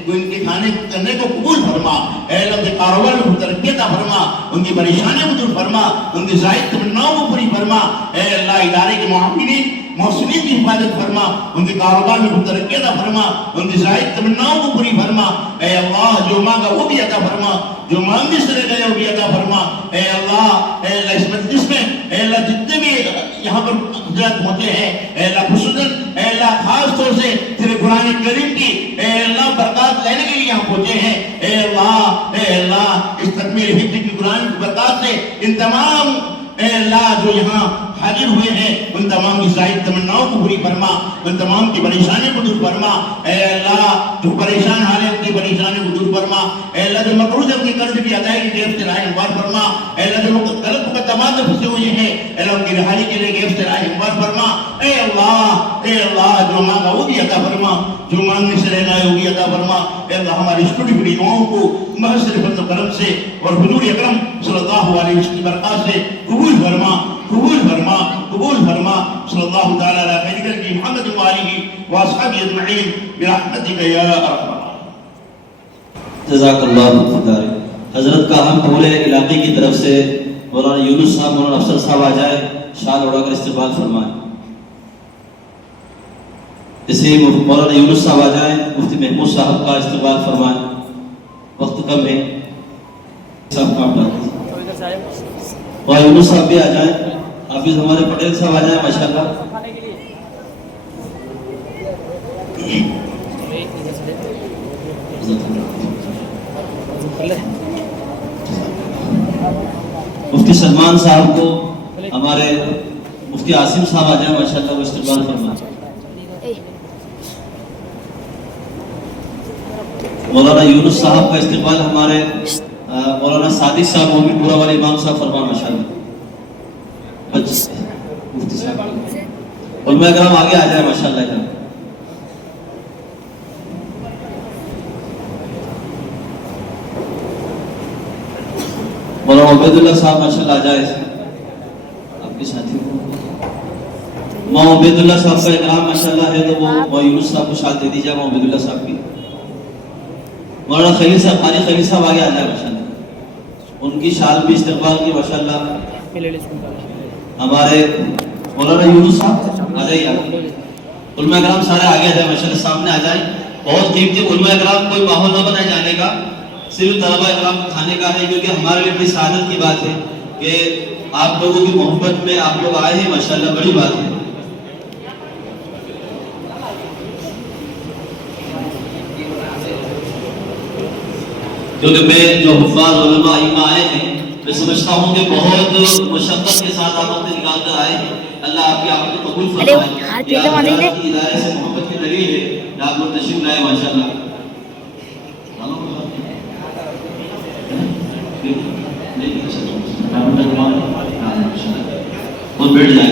ان کے کھانے کرنے کو قبول فرما، اے اللہ ان کے کاروبار میں ترقی عطا فرما، ان کی پریشانیوں کو دور فرما، ان کی زائد تمناؤں کو پوری فرما، اے اللہ ادارے کے معاونین محسنین کی حفاظت فرما، ان کے کاروبار میں ترقی عطا فرما، ان کی زائد تمناؤں کو پوری فرما، اے اللہ جو مانگا وہ بھی عطا فرما، جو مانگنے سے رہ گئے وہ بھی عطا فرما، اے اللہ اس مجلس میں اے اللہ جتنے بھی یہاں پر حضرات پہنچے ہیں اے اللہ خصوصاً اے اللہ خاص طور سے تیرے قرآن کریم کی اے اللہ برکات لینے کے لیے یہاں پہنچے ہیں، اے اللہ اس تکمیل ہند کی قرآن کی برکات سے ان تمام اے اللہ جو یہاں حاضر ہوئے ہیں ان تمام کی زائد تمناؤں کو پوری فرما، ان تمام کی پریشانیوں کو دور فرما، اے اللہ جو پریشان حال ہے ان کی پریشانیوں کو دور فرما، اے اللہ جو مقروض ہے ان کی قرض کی ادائیگی کی گرفت سے راہ ہموار فرما، اے اللہ جو غلط مقدمات میں پھنسے ہوئے ہیں اے اللہ ان کی رہائی کے لیے گرفت سے راہ ہموار فرما، اے اللہ جو مانگا وہ بھی عطا فرما، جو مانگنے سے رہنا ہے وہ بھی عطا فرما، اے اللہ ہماری چھوٹی بڑی دعاؤں کو محض فضل و کرم سے اور حضور اکرم صلی اللہ علیہ وسلم کی برکات سے قبول فرما، قبول فرما، قبول فرما، صلی اللہ تعالی علی خیر خلقہ محمد و آلہ و اصحابہ اجمعین برحمتک یا ارحم الراحمین۔ جزاک اللہ خیر۔ حضرت کا ہم پورے علاقے کی طرف سے مولانا یونس صاحب، مولانا افسر صاحب آ جائے، شال اڑا کر استقبال فرمائیں۔ اسے مولانا یونس صاحب آ جائیں، مفتی محمود صاحب کا استقبال فرمائیں، وقت کم ہے سب کام ڈالتے اور یونس صاحب بھی آ جائیں، حافظ ہمارے پٹیل صاحب آ جائیں ماشاءاللہ۔ مفتی سلمان صاحب کو ہمارے مفتی عاصم صاحب آ جائیں ماشاءاللہ، وہ استقبال فرمائیں۔ مولانا یونس صاحب کا استقبال ہمارے مولانا صادق صاحب وہ بھی پورا والے امام صاحب فرمائیں ماشاءاللہ۔ مفتی صاحب علماء کرام آگے آ جائیں ماشاءاللہ۔ مولانا عبید اللہ صاحب ماشاءاللہ آ جائے، آپ کے ساتھی مولانا عبید اللہ صاحب کا اکرام ماشاءاللہ ہے تو وہ یونس صاحب کو شال دے دیجیے مولانا عبید اللہ صاحب کی۔ مولانا خلیل صاحب، قاری خلیل صاحب آگے آ جائے ماشاءاللہ، ان کی شال بھی استقبال کی ماشاءاللہ۔ ہمارے مولانا یونس صاحب آ جائیے، علماء کرام سارے آگے آ جائیں ماشاءاللہ، سامنے آ جائیں۔ بہت قیمتی علماء اکرام کوئی ماحول نہ بنائے جانے کا، صرف طلباء اکرام کو کھانے کا ہے، کیونکہ ہمارے لیے بڑی سعادت کی بات ہے کہ آپ لوگوں کی محبت میں آپ لوگ آئے ہیں، ماشاءاللہ بڑی بات ہے۔ کیونکہ میں جو حفاظ علماء ائمہ آئے ہیں، میں سمجھتا ہوں کہ بہت مشقت کے ساتھ آپ وقت نکال کر آئے ہیں۔ اللہ آپ کی آمد کو قبول فرمائے۔ یہ آپ کی ادارے سے محبت کی دلیل ہے کہ آپ لوگ تشریف لائے، ماشاءاللہ۔ اور بیٹھ جائے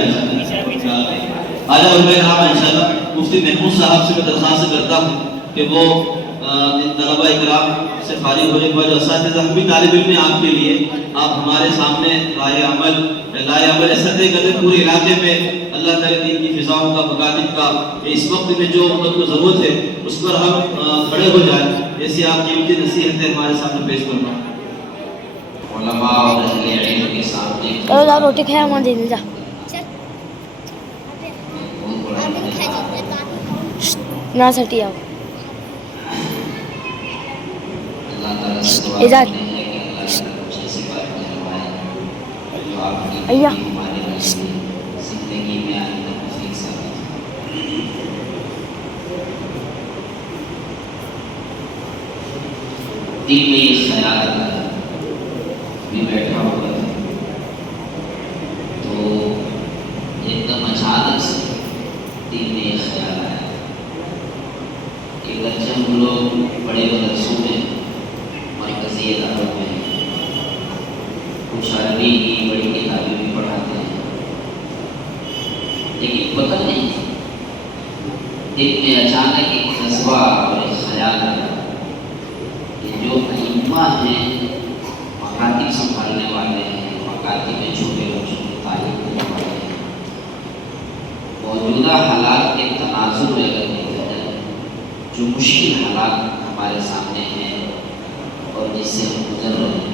اعلیٰ علماء کرام انشاءاللہ۔ مفتی محمود صاحب سے میں درخواست کرتا ہوں کہ وہ ان طلباء اکرام سے فارغ ہونے کے بعد جو اساتذہ ہم بھی طالب علم ہیں، آپ کے لیے آپ ہمارے سامنے رائے عمل ایسا طے کرتے پورے علاقے میں اللہ تعالیٰ دین کی فضاؤں کا، مکاتب کا، اس وقت میں جو امت کو ضرورت ہے اس پر ہم کھڑے ہو جائیں، ایسی آپ قیمتی نصیحتیں ہمارے سامنے پیش کرنا۔ علماء اور اہل علم کے سامنے چلو روٹی کھایا وہاں دینے جا نہ سٹی آؤ اللہ تعالیٰ سے دعا اجازت کرتے ہیں کہ اللہ تعالیٰ کچھ ایسی بات کروائے جو آپ کی ایا ہمارے لیے زندگی میں آئندہ مفید ثابت ہو۔ دل میں یہ خیال آتا ہے، میں بیٹھا ہوا تھا تو ایک دم اچانک سے دل میں یہ خیال آیا کہ اگرچہ ہم لوگ بڑے مدرسوں میں، مرکزی اداروں میں کچھ عربی کی بڑی کتابیں بھی پڑھاتے ہیں، لیکن پتہ نہیں دل میں اچانک ایک جذبہ اور ایک خیال آیا کہ جو ائمہ ہیں، مکاتب سنبھالنے والے ہیں، مکاتب میں چھوٹے بچوں کو تعلیم دینے والے ہیں، موجودہ حالات کے تناظر میں اگر دیکھا جائے، جو مشکل حالات ہمارے سامنے ہیں اور جس سے ہم گزر رہے ہیں،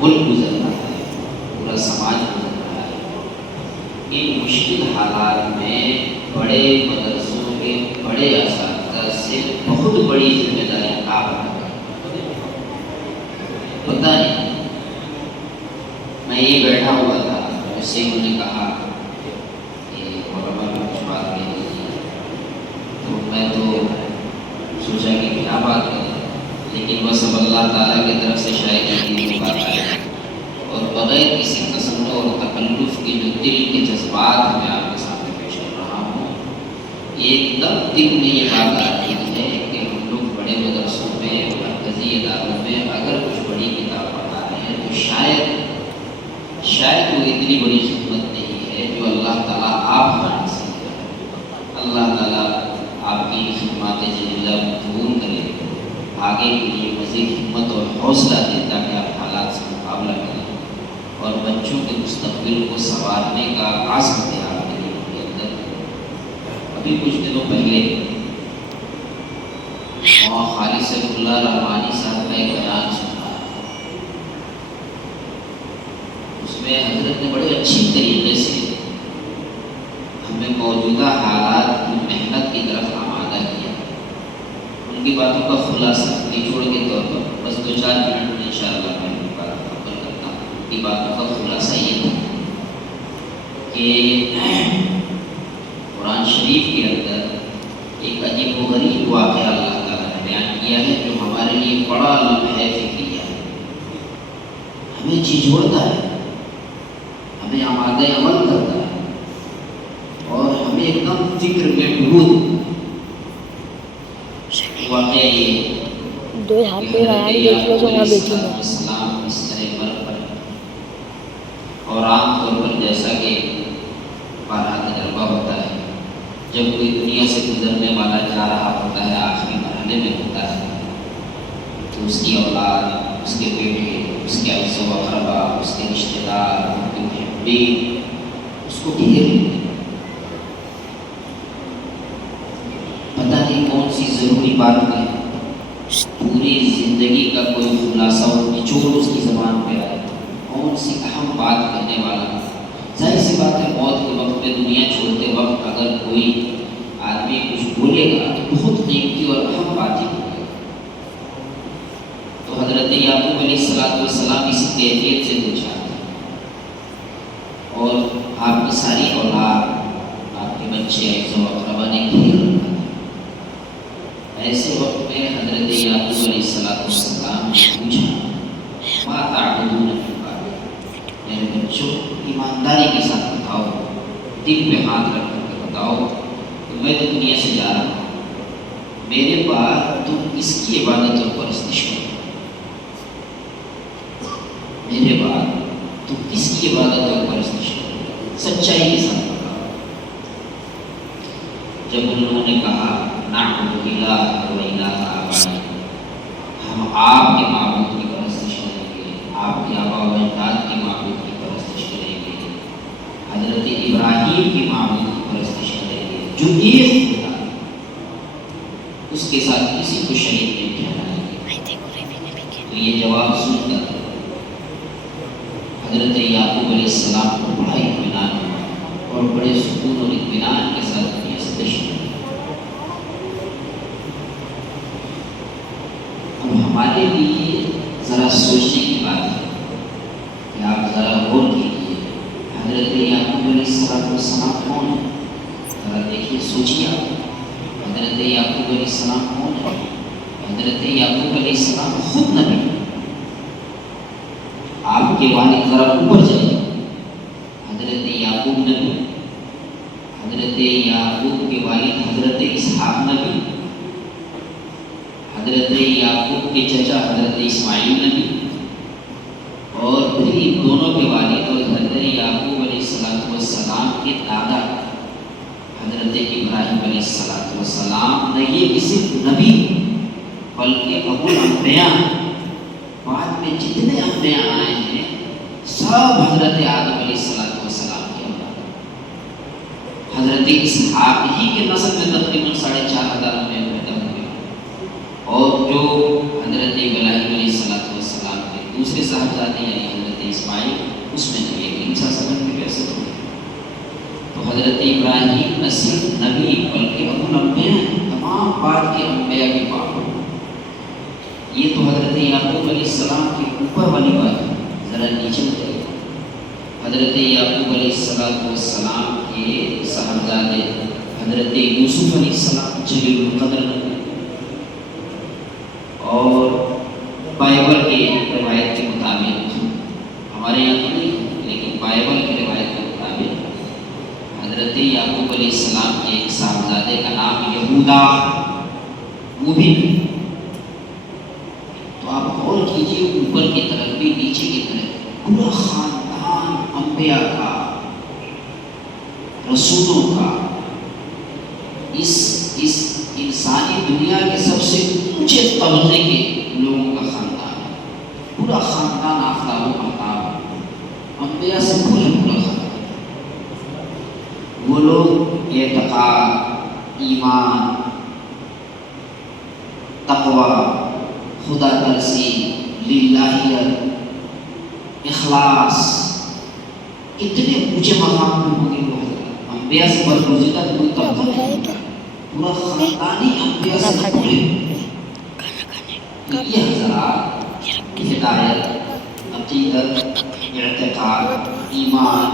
ملک گزر رہا ہے، پورا سماج گزر رہا ہے، ان مشکل حالات میں بڑے مدرسوں کے بڑے اساتذہ سے بہت بڑی ذمہ داری آپ ہیں۔ پتہ نہیں میں یہ بیٹھا ہوا تھا، مجھ سے انہوں نے کہا کہ علماء میں کچھ بات کہہ دیجیے، تو میں تو سوچا کہ کیا بات کریں، لیکن وہ سب اللہ تعالیٰ کی طرف سے شاید یہ بات آئی اور بغیر کسی تصور اور تکلف کے جو دل کے جذبات میں آپ کے سامنے پیش کر رہا ہوں، ایک دم دل میں یہ بات آ رہی ہے کہ ہم لوگ بڑے مدرسوں میں، مرکزی اداروں میں اگر کچھ بڑی کتاب پڑھا رہے ہیں تو شاید وہ اتنی بڑی خدمت نہیں ہے جو اللہ تعالیٰ آپ ہمارے سے کرے۔ اللہ تعالیٰ آپ کی خدمات جلیلہ قبول کرے، آگے کے لیے مزید ہمت اور حوصلہ دے تاکہ آپ حالات سے مقابلہ کریں اور بچوں کے مستقبل کو سنوارنے کا عزم دے آپ کے لیے ان کے اندر۔ ابھی کچھ دنوں پہلے خالد سیف اللہ رحمانی صاحب کا ایک بیان سنا، اس میں حضرت نے بڑے اچھی طریقے سے ہمیں موجودہ حالات کی محنت کی طرف آمادہ کیا۔ ان کی باتوں کا خلاصہ نچوڑ کے طور پر بس 2-4 منٹ میں انشاءاللہ میں بات مکمل کرتا ہوں۔ ان کی باتوں کا خلاصہ یہ تھا کہ قرآن شریف کے اندر ایک عجیب و غریب واقعہ اللہ تعالیٰ نے بیان کیا ہے جو ہمارے لیے بڑا لمحہ فکریہ ہے، ہمیں جھنجھوڑتا ہے، ہمیں آمادہ عمل کرتا ہے اور ہمیں ایک دم فکر میں ڈبو واقعہ یہ دو ہاتھ پہ بیان دیکھ لو جو وہاں بیٹھی ہوں اسلام اس طرح مر پر، اور عام طور پر جیسا کہ ہمارا تجربہ ہوتا ہے، جب کوئی دنیا سے گزرنے والا جا رہا ہوتا ہے، آخری مرحلے میں ہوتا ہے، تو اس کی اولاد، اس کے بیٹے، اس کے عزیز و اقربا، اس کے رشتہ دار، ان کے محبین اس کو گھیر لیتے ہیں۔ پتہ نہیں کون سی ضروری بات ہے، پوری زندگی کا کوئی خلاصہ اور نچوڑ اس کی زبان پہ آئے، کون سی اہم بات کہنے والا۔ ظاہر سی بات ہے موت کے وقت میں، دنیا چھوڑتے وقت اگر کوئی آدمی کچھ بولے گا تو بہت قیمتی اور اہم بات ہی ہوگی. تو حضرت یعقوب علیہ السلام اسی کیفیت سے پوچھا اور آپ کی ساری اولاد، آپ کے بچے عزیز و اقربا نے گھیر رکھا تھا. ایسے وقت میں حضرت یعقوب علیہ السلام نے پوچھا ما تعبدون من بعدی، میرے بچوں ایمانداری کے ساتھ بتاؤ، دل پہ ہاتھ رکھ کر کے بتاؤ کہ میں تو دنیا سے جا رہا ہوں، میرے بعد تم کس کی عبادت اور پرستش کرو؟ میرے بعد تم کس کی عبادت اور پرستش کرو؟ سچائی کے ساتھ بتاؤ. جب انہوں نے کہا نعبد الہ و الہ آبائنا، ہم آپ کے معبود کی پرستش کریں گے، آپ کے آبا و اجداد کے معبود کی پرستش کریں گے، حضرت ابراہیم کے معبود کی پرستش کریں گے جو ایک خدا ہے، اس کے ساتھ کسی کو شریک نہیں ٹھہرائیں گے. تو یہ جواب سن کر حضرت یعقوب علیہ السلام کو بڑا اطمینان ہوا اور بڑے سکون اور اطمینان کے ساتھ دنیا سے تشریف لے. اب ہمارے لیے ذرا سوچنے کی بات ہے کہ آپ ذرا غور کیجیے حضرت یعقوب علیہ السلام کون ہے؟ ذرا دیکھیے، سوچیے آپ. حضرت یعقوب علیہ السلام کون ہے؟ حضرت یعقوب علیہ السلام خود نبی. آپ کے والد ذرا اوپر جائیے، حضرت یعقوب نبی، حضرت یعقوب کے والد حضرت اسحاق نبی، حضرت یعقوب کے چچا حضرت اسماعیل نبی، اور پھر ان دونوں کے والد اور حضرت یعقوب علیہ السلام کے دادا حضرت ابراہیم علیہ السلام نہ یہ صرف نبی بلکہ ابو الانبیاء. بعد میں جتنے انبیاء آئے ہیں سب حضرت آدم علیہ السلام کے اولاد. حضرت اسحاق ہی کے نسل میں تقریباً 4,500 انبیاء پیدا ہوئے، اور جو حضرت ابراہیم علیہ السلام کے دوسرے صاحبزادے یعنی حضرت اسماعیل، اس میں نبی کریم صلی اللہ علیہ وسلم کی بعثت ہوئی. تو حضرت ابراہیم نہ صرف نبی بلکہ ابو الانبیاء، تمام بعد کے انبیاء کے باپ. یہ تو حضرت یعقوب علیہ السلام کے اوپر والی بات ہے. ذرا نیچے اتریے. حضرت یعقوب علیہ السلام کے صاحبزادے حضرت یوسف علیہ السلام جلیل القدر نبی، اور بائبل کی روایت کے مطابق، ہمارے یہاں تو نہیں لیکن بائبل کی روایت کے مطابق حضرت یعقوب علیہ السلام کے ایک صاحبزادے کا نام یہودا، وہ بھی. تو آپ غور کیجیے، اوپر کی طرف بھی نیچے کی طرف پورا خاندان انبیاء کا، رسولوں کا، اس انسانی دنیا کے سب سے اونچے طبقے کے لوگوں کا خاندان ہے. پورا خاندان آفتاب و مہتاب، انبیاء سے پورا خاندان. وہ لوگ اعتقاد، ایمان، تقوی، خدا ترسی، للہیت، اخلاص، اتنے اونچے مقام پہ ہوگی. وہ انبیاء سے برگزیدہ کوئی طبقہ نہیں، پورا خاندانی انبیاء سے پورے. یہ حضرات ہدایت، عقیدت، اعتقاد، ایمان،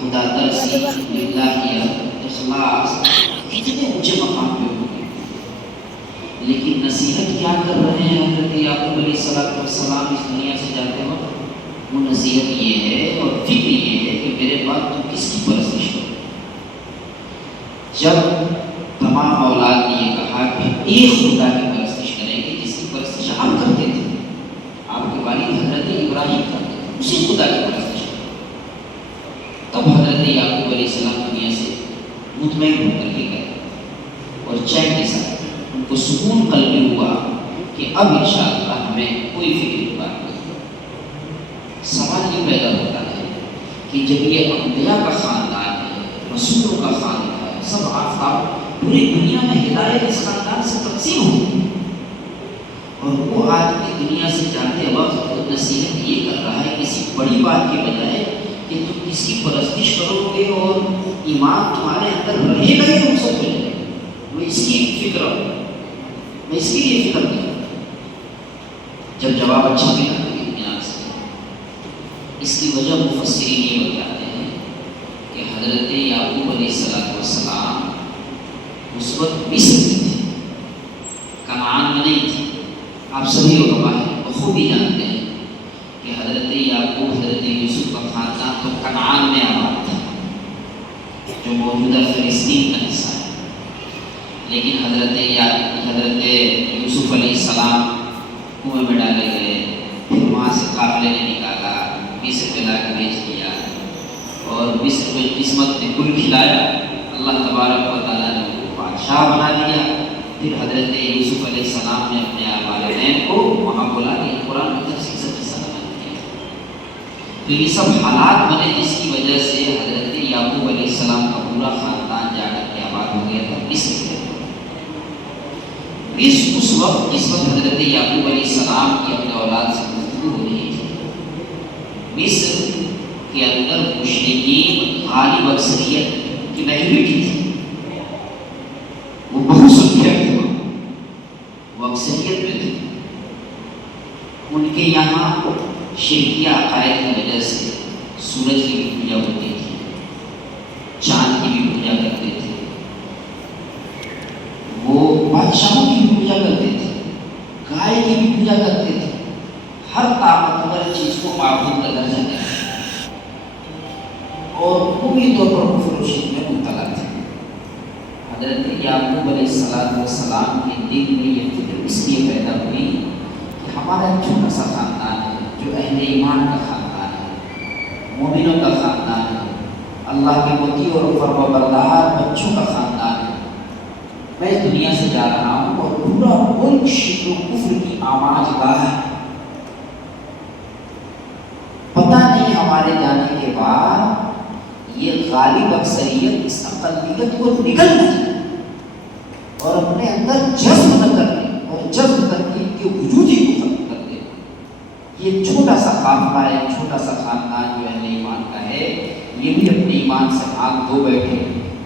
خدا ترسی، للہیت، اخلاص، اتنے اونچے مقام پہ ہوگی. لیکن نصیحت کیا کر رہے ہیں حضرت یعقوب علیہ السلام اس دنیا سے جاتے وقت؟ وہ نصیحت یہ ہے اور فکر یہ ہے کہ میرے بعد تم کس کی پرستش کرو. جب تمام اولاد نے یہ کہا کہ ایک خدا کی پرستش کریں گے جس کی پرستش آپ کرتے تھے، آپ کے والد حضرت ابراہیم کرتے تھے، اسی خدا کی پرستش کریں. تب حضرت یعقوب علیہ السلام دنیا سے مطمئن ہو کر کے گئے اور چین کے ساتھ ان کو سکون قلبی ہوا کہ اب انشاءاللہ ہمیں کوئی فکر کی بات نہیں. سوال یہ پیدا ہوتا ہے کہ جب یہ انبیاء کا خاندان ہے، رسولوں کا خاندان ہے، سب آفتاب، پوری دنیا میں ہدایت اس خاندان سے تقسیم ہوئی، اور وہ آدمی دنیا سے جاتے وقت نصیحت یہ کر رہا ہے کسی بڑی بات کے بجائے کہ تم کس کی پرستش کرو گے اور ایمان تمہارے اندر رہے گا یا ہم سب کو لے. میں اس کی فکر میں اس کے لیے فکر نہیں. جب جواب اچھا ملا تو اطمینان سے. اس کی وجہ مفسرین یہ بتاتے ہیں کہ حضرت یعقوب علیہ السلام اس وقت مصر میں تھے، کنعان میں نہیں تھے. آپ سبھی لوگ بخوبی جانتے ہیں کہ حضرت یعقوب حضرت یوسف کا خاندان تو کنعان میں آباد تھا جو موجودہ فلسطین کا حصہ ہے. لیکن حضرت یوسف علیہ السلام کنویں میں ڈالے گئے، پھر وہاں سے قافلے نے نکالا، مصر میں لا کے بیچ دیا، اور مصر میں قسمت نے گل کھلایا. اللہ تبارک و تعالیٰ نے ان کو بادشاہ بنا دیا. پھر حضرت یوسف علیہ السلام نے اپنے والدین کو وہاں بلا کے قرآن میں تفصیل سے قصہ بیان کیا. تو یہ سب حالات بنے جس کی وجہ سے حضرت یعقوب علیہ السلام کا پورا خاندان جا کر کے آباد ہو گیا تھا مصر میں. اس وقت جس وقت حضرت یعقوب علیہ السلام کی اپنے اولاد سے گفتگو ہو رہی تھی، مصر کے اندر مشرکین غالب اکثریت کی میجورٹی تھی. وہ بہت سنکھیک تھے، وہ اکثریت میں تھے. ان کے یہاں شرکیہ عقائد کی وجہ سے سورج کی بھی پوجا ہوتی تھی، چاند کی بھی پوجا کرتے تھے، وہ بادشاہوں کی بھی پوجا کرتے تھے، گائے کی بھی پوجا کرتے تھے. ہر طاقتور چیز کو معبود کا درجہ دیا اور پوری طور پر کفر و شرک میں مبتلا تھے. حضرت یعقوب علیہ السلام کے دل میں یہ فکر اس لیے پیدا ہوئی کہ ہمارا چھوٹا سا خاندان ہے جو اہل ایمان کا خاندان ہے، مومنوں کا خاندان ہے، اللہ کے مطیع اور فرمانبردار بچوں کا خاندان ہے. میں اس دنیا سے جا رہا ہوں اور پورا ملک شرک و کفر کی آماج گاہ ہے. پتہ نہیں ہمارے جانے کے بعد یہ غالب اکثریت اس اقلیت کو نگل نہ جائے اور اپنے اندر جذب نہ کر لے اور جذب تنقید کے وجود ہی کو ختم کر دے. یہ چھوٹا سا قافلہ ہے، چھوٹا سا خاندان جو اہل ایمان کا ہے، یہ بھی اپنے ایمان سے ہاتھ دھو بیٹھے.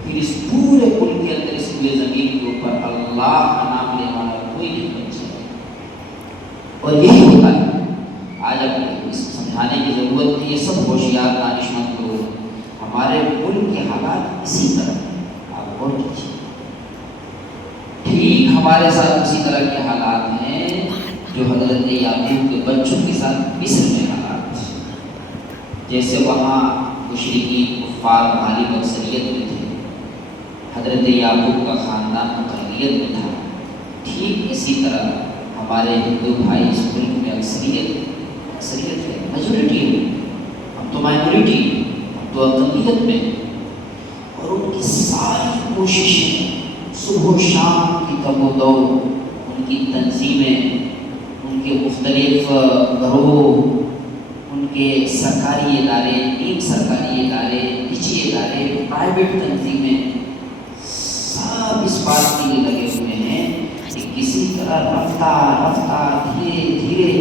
پھر اس پورے ملک کے اندر، اس پورے زمین کے اوپر اللہ کا نام لینے والا کوئی نہیں بن سکتا. اور یہی ہوتا ہے. آج اب اس کو سمجھانے کی ضرورت ہے. یہ سب ہوشیار دانشمند لوگ، ہمارے ملک کے حالات اسی طرح آپ غور کیجیے. ٹھیک ہمارے ساتھ اسی طرح کے حالات ہیں جو حضرت یعقوب کے بچوں کے ساتھ مصر میں حالات تھے. جیسے وہاں مشرکین کفار غالب اکثریت میں تھے، حضرت یعقوب کا خاندان اقلیت میں تھا. ٹھیک اسی طرح ہمارے ہندو بھائی اس ملک میں اکثریت ہے، میجورٹی ہے. ہم تو مائنورٹی، ہم تو اقلیت میں. اور ان کی ساری کوششیں، صبح و شام کی کم و دو، ان کی تنظیمیں، ان کے مختلف گروہ، ان کے سرکاری ادارے، نیم سرکاری ادارے، نجی ادارے، پرائیویٹ تنظیمیں، سب اس بات کے لیے لگے ہوئے ہیں کہ کسی طرح رفتہ دھیرے دھیرے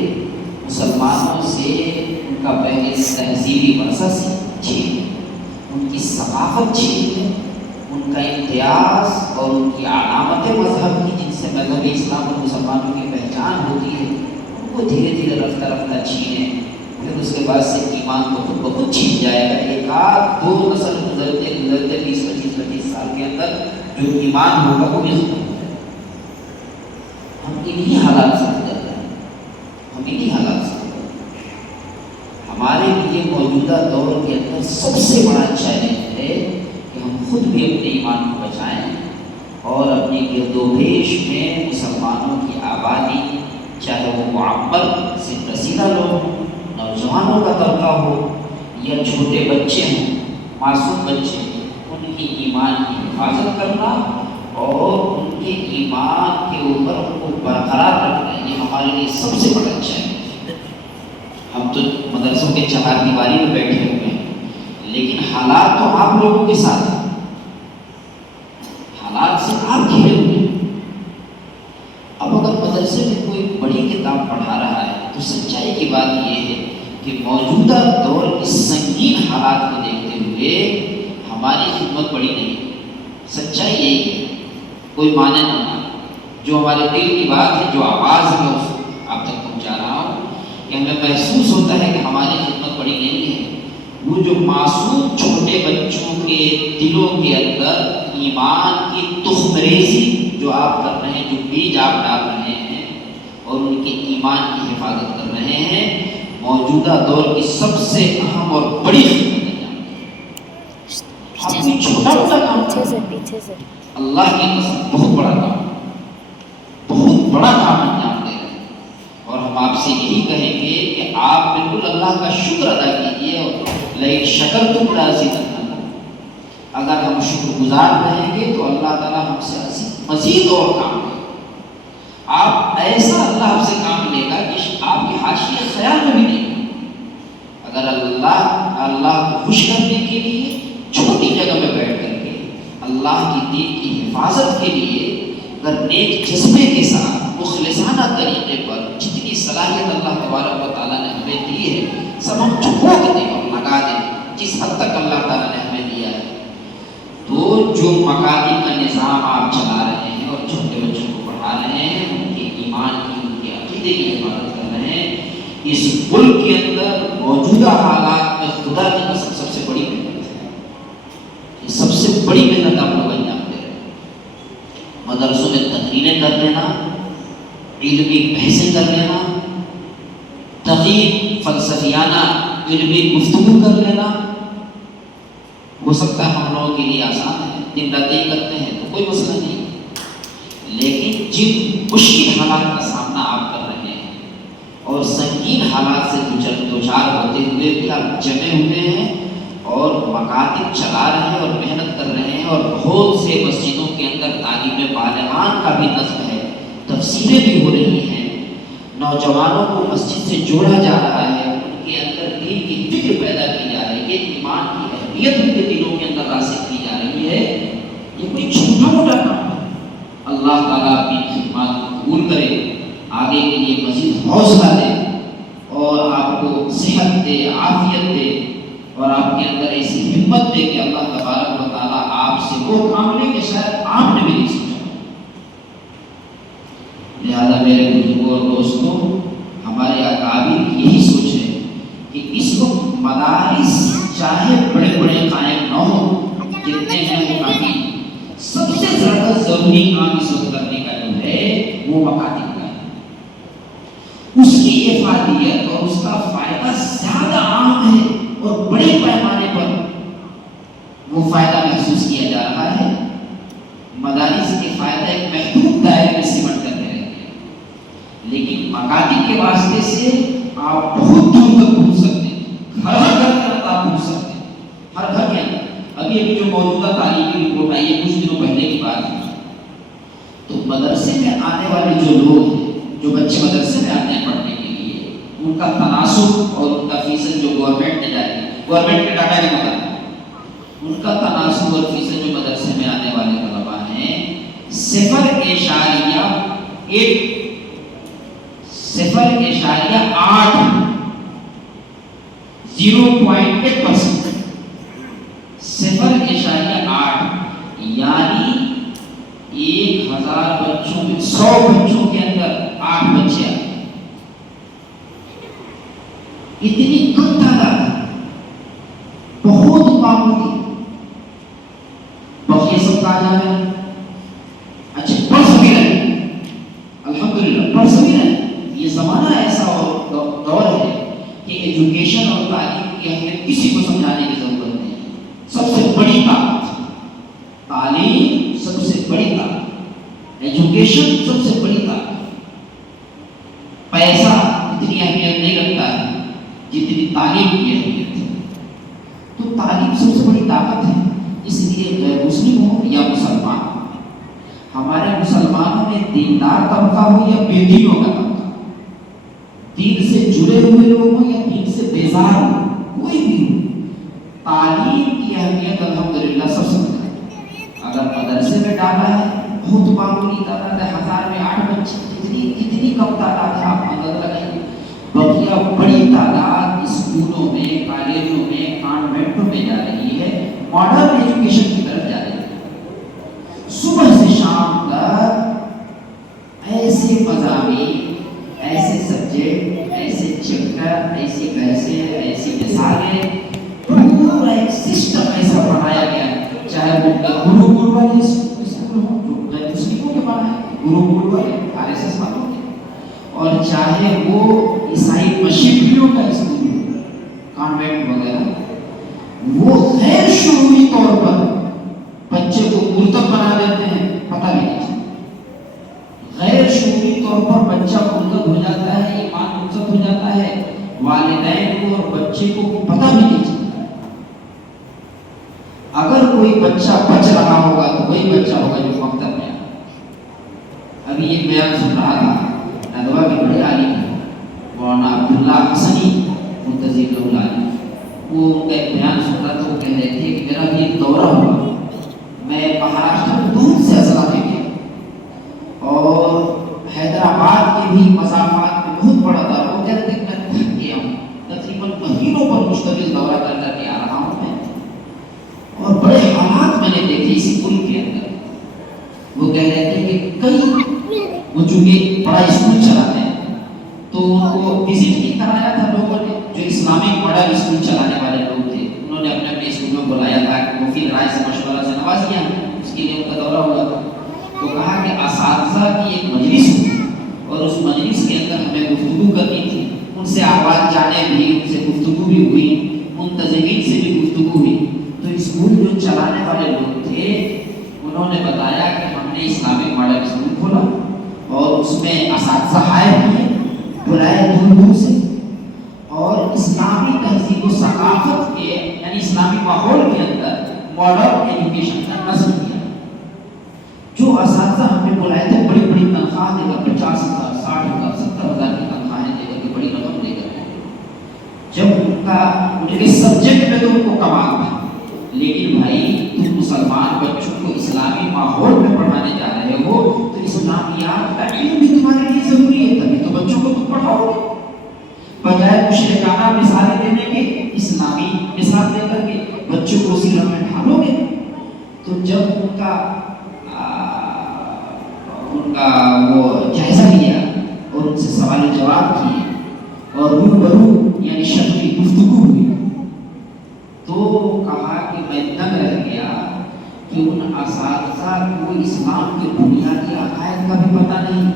مسلمانوں سے ان کا پہلے تہذیبی ورثہ چھین، ان کی ثقافت چھین، ان کا امتیاز اور ان کی علامت مذہب کی جن سے مذہب اسلام اور مسلمانوں کی پہچان ہوتی ہے، ان کو دھیرے دھیرے رفتہ چھینے. پھر اس کے بعد سے ایمان کو خود بخود چھین جائے گا. ایک آدھ دو نسل گزرتے 20-25 سال کے اندر جو ایمان ہوگا وہ بھی ختم ہو جائے گا. ہم انہی حالات سے گزر رہے ہیں. ہمارے لیے موجودہ دور کے اندر سب سے بڑا چیلنج ہے کہ ہم خود بھی اپنے ایمان کو بچائیں اور اپنے گرد و پیش میں مسلمانوں کی آبادی، چاہے وہ معمر سے رسیدہ لوگ، نوجوانوں کا طبقہ ہو یا چھوٹے بچے ہوں، معصوم بچے، ان کی ایمان کی حفاظت کرنا اور ان کے ایمان کے اوپر ان کو برقرار رکھنا، یہ ہمارے لیے سب سے بڑا چیلنج ہے. ہم تو مدرسوں کے چہار دیواری میں بیٹھے ہوئے ہیں، لیکن حالات تو آپ لوگوں کے ساتھ ہیں. حالات سے آپ گھرے ہوئے ہیں. اب اگر مدرسے میں کوئی بڑی کتاب پڑھا رہا ہے تو سچائی کی بات یہ ہے کہ موجودہ دور کی سنگین حالات کو دیکھتے ہوئے ہماری خدمت بڑی نہیں. سچائی یہی ہے. کوئی معنی نہ مانے. جو ہمارے دل کی بات ہے، جو آواز میں اس آپ تک پہنچا رہا ہوں، کہ ہمیں محسوس ہوتا ہے کہ ہماری خدمت بڑی نہیں ہے. وہ جو معصوم چھوٹے بچوں کے دلوں کے اندر ایمان کی تخم ریزی جو آپ کر رہے ہیں، جو بیج آپ ڈال رہے ہیں اور ان کے ایمان کی حفاظت کر رہے ہیں، موجودہ دور کی سب سے اہم اور بڑی خدمت ہے. آپ کوئی چھوٹا موٹا کام پیچھے سے اللہ کی قسم بہت بڑا کام، بہت بڑا کام انجام دے رہے ہیں. اور ہم آپ سے یہی کہیں گے کہ آپ بالکل اللہ کا شکر ادا کیجیے. لیکن شکر تم لازم، اگر ہم شکر گزار رہیں گے تو اللہ تعالیٰ ہم سے مزید اور کام لے. آپ ایسا اللہ آپ سے کام لے گا کہ آپ کے حاشیے خیال میں بھی نہیں. اگر اللہ کو خوش کرنے کے لیے چھوٹی جگہ میں بیٹھ کر کے اللہ کی دین کی حفاظت کے لیے اگر نیک جذبے کے ساتھ مخلصانہ طریقے پر جتنی صلاحیت اللہ تبارک و تعالیٰ نے ہمیں دی ہے سب ہم جھوک دیں اور لگا دیں جس حد تک اللہ تعالیٰ نے ہمیں دیا ہے، تو جو مکاتب کا نظام آپ چلا رہے ہیں اور چھوٹے بچوں کو پڑھا رہے ہیں، ان کے ایمان کی، ان کے عقیدے کی حفاظت کر رہے ہیں، اس ملک کے اندر موجودہ حالات میں خدا کی قسم سب سے بڑی محنت ہے. یہ سب سے بڑی محنت آپ لوگ انجام دے رہے ہیں. مدرسوں میں تقریریں کر لینا، علمی بحثیں کر لینا، تقریر فلسفیانہ علمی گفتگو کر لینا، ہو سکتا ہے ہم لوگوں کے لیے آسان ہے، دن راتیں کرتے ہیں تو کوئی مسئلہ نہیں. لیکن جن مشکل حالات کا سامنا آپ کر رہے ہیں اور سنگین حالات سے دوچار ہوتے ہوئے بھی آپ جمے ہوئے ہیں اور مکاتب چلا رہے ہیں اور محنت کر رہے ہیں، اور بہت سے مسجدوں کے اندر تعلیم بالغان کا بھی نصب ہے، تفسیریں بھی ہو رہی ہیں، نوجوانوں کو مسجد سے جوڑا جا رہا ہے، ان کے اندر دین کی فکر پیدا کی جا رہی ہے، ایمان کی اہمیت ان کے دلوں کے اندر راسخ کی جا رہی ہے. یہ کوئی چھوٹا موٹا کام ہے. اللہ تعالیٰ اپنی خدمات کو قبول کرے، آگے کے لیے مزید حوصلہ دے اور آپ کو صحت دے، عافیت دے، اور آپ کے اندر ایسی ہمت دے کہ اللہ تبارک و تعالیٰ آپ سے وہ کام لے کہ شاید آپ نے بھی نہیں سوچا. لہذا میرے بزرگوں اور دوستوں، ہمارے اکابر کی یہی سوچ ہے کہ اس وقت مدارس چاہے بڑے بڑے قائم نہ ہوں، جتنے ہیں وہ کافی. سب سے زیادہ ضروری کام اس وقت کرنے کا جو ہے وہ مکاتب کا ہے. اس کی افادیت اور اس کا فائدہ زیادہ عام ہے اور بڑے پیمانے پر وہ فائدہ محسوس کیا جا رہا ہے. مدارس کے فائدہ ایک محدود دائرے میں سمٹ کرتے رہتے ہیں، لیکن مکاتب کے واسطے سے آپ بہت دور تک پہنچ سکتے ہیں. ہر گھر کے اندر آپ پہنچ سکتے ہیں، ہر گھر کے اندر. ابھی جو موجودہ تعلیمی رپورٹ آئی ہے کچھ دنوں پہلے کی بات ہے، تو مدرسے میں آنے والے جو لوگ ہیں، جو بچے مدرسے میں آتے ہیں پڑھنے کے لیے، ان کا تناسب اور ان کا فیصد جو گورنمنٹ نے جاری، گورنمنٹ کے ڈاٹا کے مطابق ان کا تناسب اور فیصد جو مدرسے میں آنے والے طلباء ہیں 0.8%، 0.8، یعنی 1000 بچوں میں 100 بچوں کے اندر 8 بچے آتے ہیں. اتنی کم تعداد، بہت معمولی. بقیہ سب کہا جا رہا ہے اچھا پڑھ سکے رہے، الحمدللہ پڑھ سکے رہے. یہ زمانہ ایسا دور ہے کہ ایجوکیشن اور تعلیم کی اہمیت کسی کو سمجھانے کی ضرورت نہیں. سب سے بڑی طاقت تعلیم، سب سے بڑی طاقت ایجوکیشن، سب سے بڑی طاقت. پیسہ اتنی اہمیت نہیں رکھتا ہے جتنی تعلیم کی اہمیت ہے. تو تعلیم سب سے بڑی طاقت ہے. اس لیے غیر مسلم ہو یا مسلمان، ہمارے مسلمانوں میں دیندار طبقہ ہو یا بے دینوں کا طبقہ، دین سے جڑے ہوئے لوگ ہوں یا دین سے بیزار ہو، کوئی بھی ہو، تعلیم کی اہمیت الحمدللہ سب سمجھتا ہے. اگر مدرسے میں ڈالا ہے بہت معمولی تعداد ہے، 1000 میں 8 بچے، کتنی کم تعداد ہے آپ اندازہ لگائیے. بقیہ بڑی تعداد اسکولوں میں، کالجوں میں، کانوینٹوں میں جا رہی ہے، ماڈرن ایجوکیشن کی طرف جا رہی ہے. صبح سے شام سبجیکٹ، ایسے چیپٹر، ایسی بحثیں، ایسی مثالیں، پورا ایک سسٹم ایسا بنایا گیا، چاہے وہ گروکل والے اسکول ہوں جو مسلموں کے بنائے گروکل والے RSS والوں کے، اور چاہے وہ عیسائی مشیبیوں کا اسکول ہو، کانوینٹ وغیرہ، وہ غیر شعوری طور پر بچے کو مرتب بنا دیتے ہیں، پتہ بھی نہیں چلتا۔ غیر شعوری طور پر بچہ مرتب ہو جاتا ہے، ایمان مرتب ہو جاتا ہے، والدین کو اور بچے کو پتہ بھی نہیں چلتا۔ اگر کوئی بچہ بچ رہا ہوگا تو وہی بچہ ہوگا جو مکتب میں۔ ابھی ایک بیان سن رہا تھا ندوہ کے بڑے عالم مولانا عبداللہ حسنی منتظر لولانی، وہ ان کا ایک بیان سن رہا تھا، وہ کہہ رہے تھے کہ میرا بھی ایک دورہ ہوا، میں مہاراشٹر میں دور سے اضلاع میں گیا اور حیدرآباد کے بھی مسافات میں بہت بڑا دورہ، وہ کہتے ہیں میں تھک گیا ہوں، تقریباً مہینوں پر مشتمل دورہ کر کر کے آ رہا ہوں میں، اور بڑے حالات میں نے دیکھے اس ملک کے اندر۔ وہ کہہ رہے تھے کہ کئی وہ چونکہ بڑا اسکول چلاتے ہیں تو ان کو وزٹ بھی کرایا تھا لوگوں نے، جو اسلامک ماڈل اسکول چلانے والے لوگ تھے، انہوں نے اپنے اپنے اسکول میں بلایا تھا کہ مفید رائے سے مشورہ سے نوازیاں، اس کے لیے ان کا دورہ ہوا تھا۔ تو کہا کہ اساتذہ کی ایک مجلس ہوئی اور اس مجلس کے اندر ہمیں گفتگو کرنی تھی، ان سے آواز جانے بھی، ان سے گفتگو بھی ہوئی، منتظمین سے بھی گفتگو ہوئی۔ تو اسکول جو چلانے والے لوگ تھے انہوں نے بتایا کہ ہم نے اسلامک ماڈل اسکول کھولا اور اس میں اساتذہ ہائر کیے، بلائے دور دور سے، اور اسلامی تہذیب و ثقافت کے یعنی اسلامی ماحول کے اندر ماڈرن ایجوکیشن کا نصب کیا۔ جو اساتذہ ہم نے بلائے تھے بڑی بڑی تنخواہ دے کر 50,000 60,000 70,000 کی تنخواہیں دے کر کے بڑی رقم دے کر، جب ان کا ان کے سبجیکٹ میں تو ان کو کمال تھا، لیکن بھائی تم مسلمان بچوں کو اسلامی ماحول میں پڑھانے جا رہے ہو تو اسلامیات کا علم بھی تمہارے لیے ضروری ہے، تبھی تو بچوں کو تم پڑھاؤ گے، بجائے مشرکانہ مثالیں دینے کے اسلامی مثال دے کر کے بچوں کو اسی رنگ میں ڈھالو گے۔ تو جب ان کا وہ جائزہ لیا اور ان سے سوال و جواب کیے اور روبرو یعنی شخصی گفتگو ہوئی، تو کہا کہ میں دنگ رہ گیا کہ ان اساتذہ کو اسلام کے بنیادی عقائد کا بھی پتہ نہیں،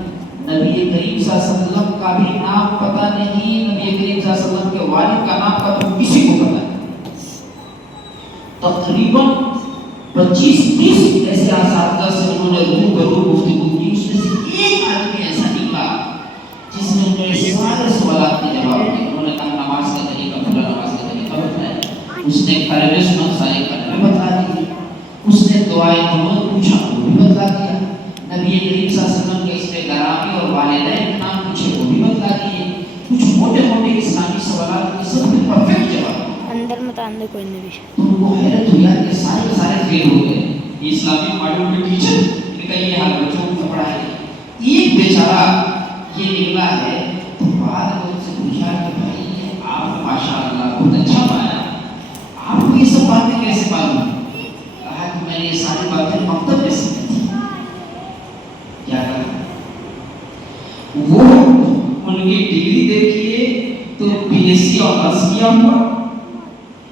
نبی کریم صلی اللہ علیہ وسلم کا بھی نام پتہ نہیں، نبی کریم صلی اللہ علیہ وسلم کے والد کا نام کا تو کسی کو پتہ نہیں۔ تقریباً 25-30 ایسے اساتذہ سے انہوں نے روبرو گفتگو کی، اس میں سے ایک آدمی ایسا نکلا جس نے انہیں سارے سوالات کے جواب دیے۔ انہوں نے کہا نماز کا طریقہ پورا نماز کا طریقہ بتایا، اس نے کلمے سنت سارے کلمے بتا دیے، اس نے دعائیں قنوت پوچھا وہ بھی بتا دیا، نبی کریم صلی اللہ علیہ وسلم کے اس میں گرامی اور والدین کے نام پوچھے وہ بھی بتا دیے، کچھ موٹے موٹے اسلامی سوالات کے سب نے پرفیکٹ جواب۔ اندر مت آنے کوئی نہیں بھی، تو ان کو حیرت ہوئی یار یہ سارے فیل ہو گئے، یہ اسلامی ماڈل میں ٹیچر ان کا یہ حال بچوں کو پڑھائے، ایک بیچارہ یہ نکلا ہے۔ تو بعد میں ان سے پوچھا کہ بھائی آپ ماشاءاللہ بہت اچھا پایا، آپ کو یہ سب باتیں کیسے معلوم؟ کہا کہ میں نے یہ ساری باتیں مکتب میں سیکھی تھی۔ کیا کہا؟ وہ ان کی ڈگری دیکھیے تو BSc آنرس کیا ہوا،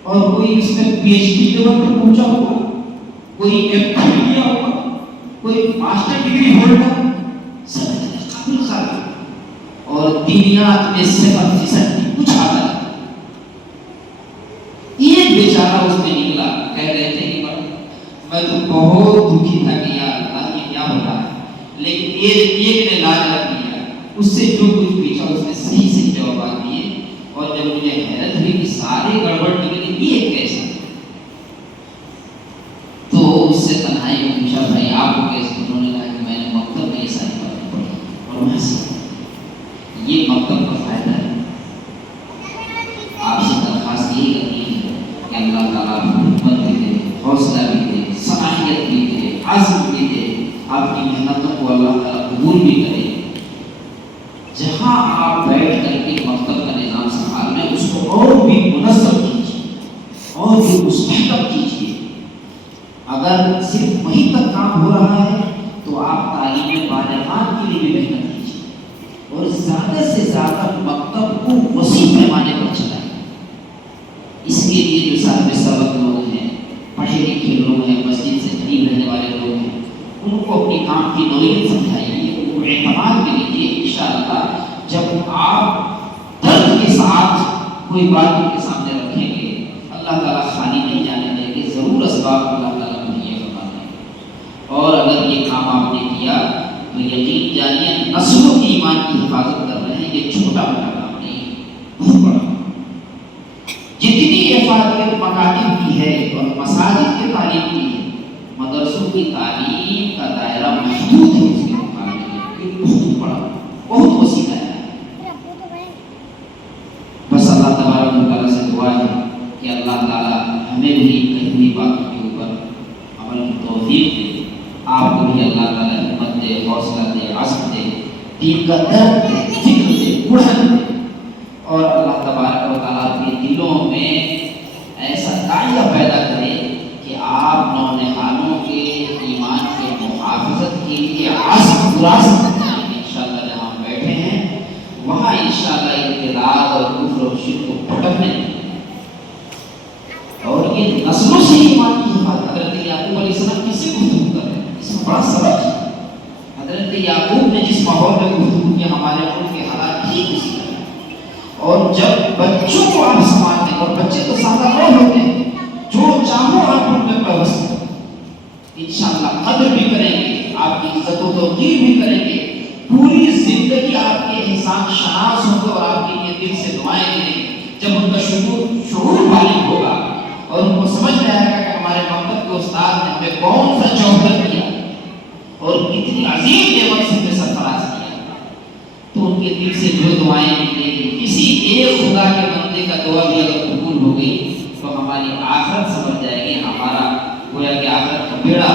اور کوئی اس میں PhD لیول پر پہنچا ہوا، کوئی MPhil کیا ہوا، کوئی ماسٹر ڈگری ہولڈر، سب قابل خالی، اور دینیات میں 7% کچھ آتا ہے۔ ایک بیچارہ اس میں نکلا، کہہ رہے تھے کہ میں تو بہت دکھی تھا کہ یار اللہ یہ کیا ہو رہا ہے، لیکن ایک نے لاج رکھ دیا، اس سے جو کچھ پوچھا اس نے صحیح صحیح جوابات دیے، اور جب مجھے حیرت ہوئی کہ سارے گڑبڑ نکلی یہ کیسے، تو اس سے تنہائی میں پوچھا بھائی آپ کو کیسے؟ انہوں نے کہا کہ میں نے مکتب میں یہ ساری باتیں پڑھی اور وہاں سے یہ مکتب کا فائدہ ہے۔ آپ سے درخواست یہی کرنی ہے کہ اللہ تعالیٰ حکمت بھی دے، حوصلہ بھی دے، صلاحیت بھی دے، عزم بھی دے، آپ کی محنتوں کو اللہ تعالیٰ قبول بھی کرے۔ جہاں آپ بیٹھ کر کے مکتب کا نظام سنبھال میں اس کو اور بھی منظم کیجیے اور بھی مستحکم کیجیے۔ اگر صرف وہیں تک کام ہو رہا ہے تو آپ تعلیم بالغان کے لیے بھی محنت کیجیے، اور زیادہ سے زیادہ مکتب کو وسیع پیمانے پر چلائیں۔ اس کے لیے جو صاحب سبق لوگ ہیں، پڑھے لکھے لوگ ہیں، مسجد سے قریب رہنے والے لوگ ہیں، ان کو اپنی کام کی نوعیت سمجھائیے، ان کو اعتماد میں لیجیے۔ انشاءاللہ جب آپ درد کے ساتھ کوئی بات ان کے سامنے رکھیں گے، اللہ تعالیٰ خالی نہیں جانے دیں گے، ضرور اسباب اللہ تعالیٰ مہیا کروا دیں گے۔ اور اگر یہ کام آپ نے کیا تو یقین جانیے نسلوں کی ایمان کی حفاظت کر رہے ہیں۔ یہ چھوٹا موٹا کام نہیں، بہت بڑا۔ جتنی افادیت مکاتب کی ہے اور مساجد کی تعلیم کی ہے، مدرسوں کی تعلیم کا دائرہ محدود ہے اس کے مقابلے میں، یہ بہت بڑا، بہت وسیع ہے۔ بس اللہ تبارک و تعالیٰ سے دعا ہے کہ اللہ تعالیٰ ہمیں بھی کہی ہوئی باتوں کے اوپر عمل کی توفیق دے، آپ کو بھی اللہ تعالیٰ ہمت دے، حوصلہ دے، عزم دے، دین کا درد دے، فکر دے، اڑھن دے، اور اللہ تبارک و تعالیٰ کے دلوں میں ایسا داعیہ پیدا کرے کہ آپ نونہالوں کے ایمان کے محافظت کے لیے عزم پورا سکتے ہیں۔ انشاءاللہ جہاں ہم بیٹھے ہیں وہاں انشاءاللہ ارتداد اور کفر اور شرک کو پھٹکنے دیں، اور یہ نسلوں سے ایمان کی حفاظت۔ حضرت یعقوب علیہ السلام کس سے گفتگو کر رہے ہیں؟ اس میں بڑا سبق ہے۔ حضرت یعقوب نے جس ماحول میں گفتگو کی، ہمارے ملک کے حالات ٹھیک اسی طرح، اور جب بچوں کو آپ سنبھالتے ہیں، اور بچے تو سادہ لوگ ہوتے ہیں، جو چاہو آپ ان میں پیوست کریں، انشاءاللہ قدر بھی کریں گے، آپ کی عزت و توقیر بھی کریں گے، پوری زندگی آپ کے احسان شناس ہوں گے، اور آپ کے لیے دل سے دعائیں دیں گے۔ جب ان کا شعور بالغ ہوگا اور ان کو سمجھ میں آئے گا کہ ہمارے مکتب کے استاد نے ہمیں کون سا جوہر کیا اور کتنی عظیم نعمت سے ہمیں سرفراز کیا، تو ان کے دل سے جو دعائیں نکلیں گی، کسی ایک خدا کے بندے کا دعا بھی اگر قبول ہو گئی تو ہماری آخرت سمجھ جائے گی، ہمارا گویا کہ آخرت کا بیڑا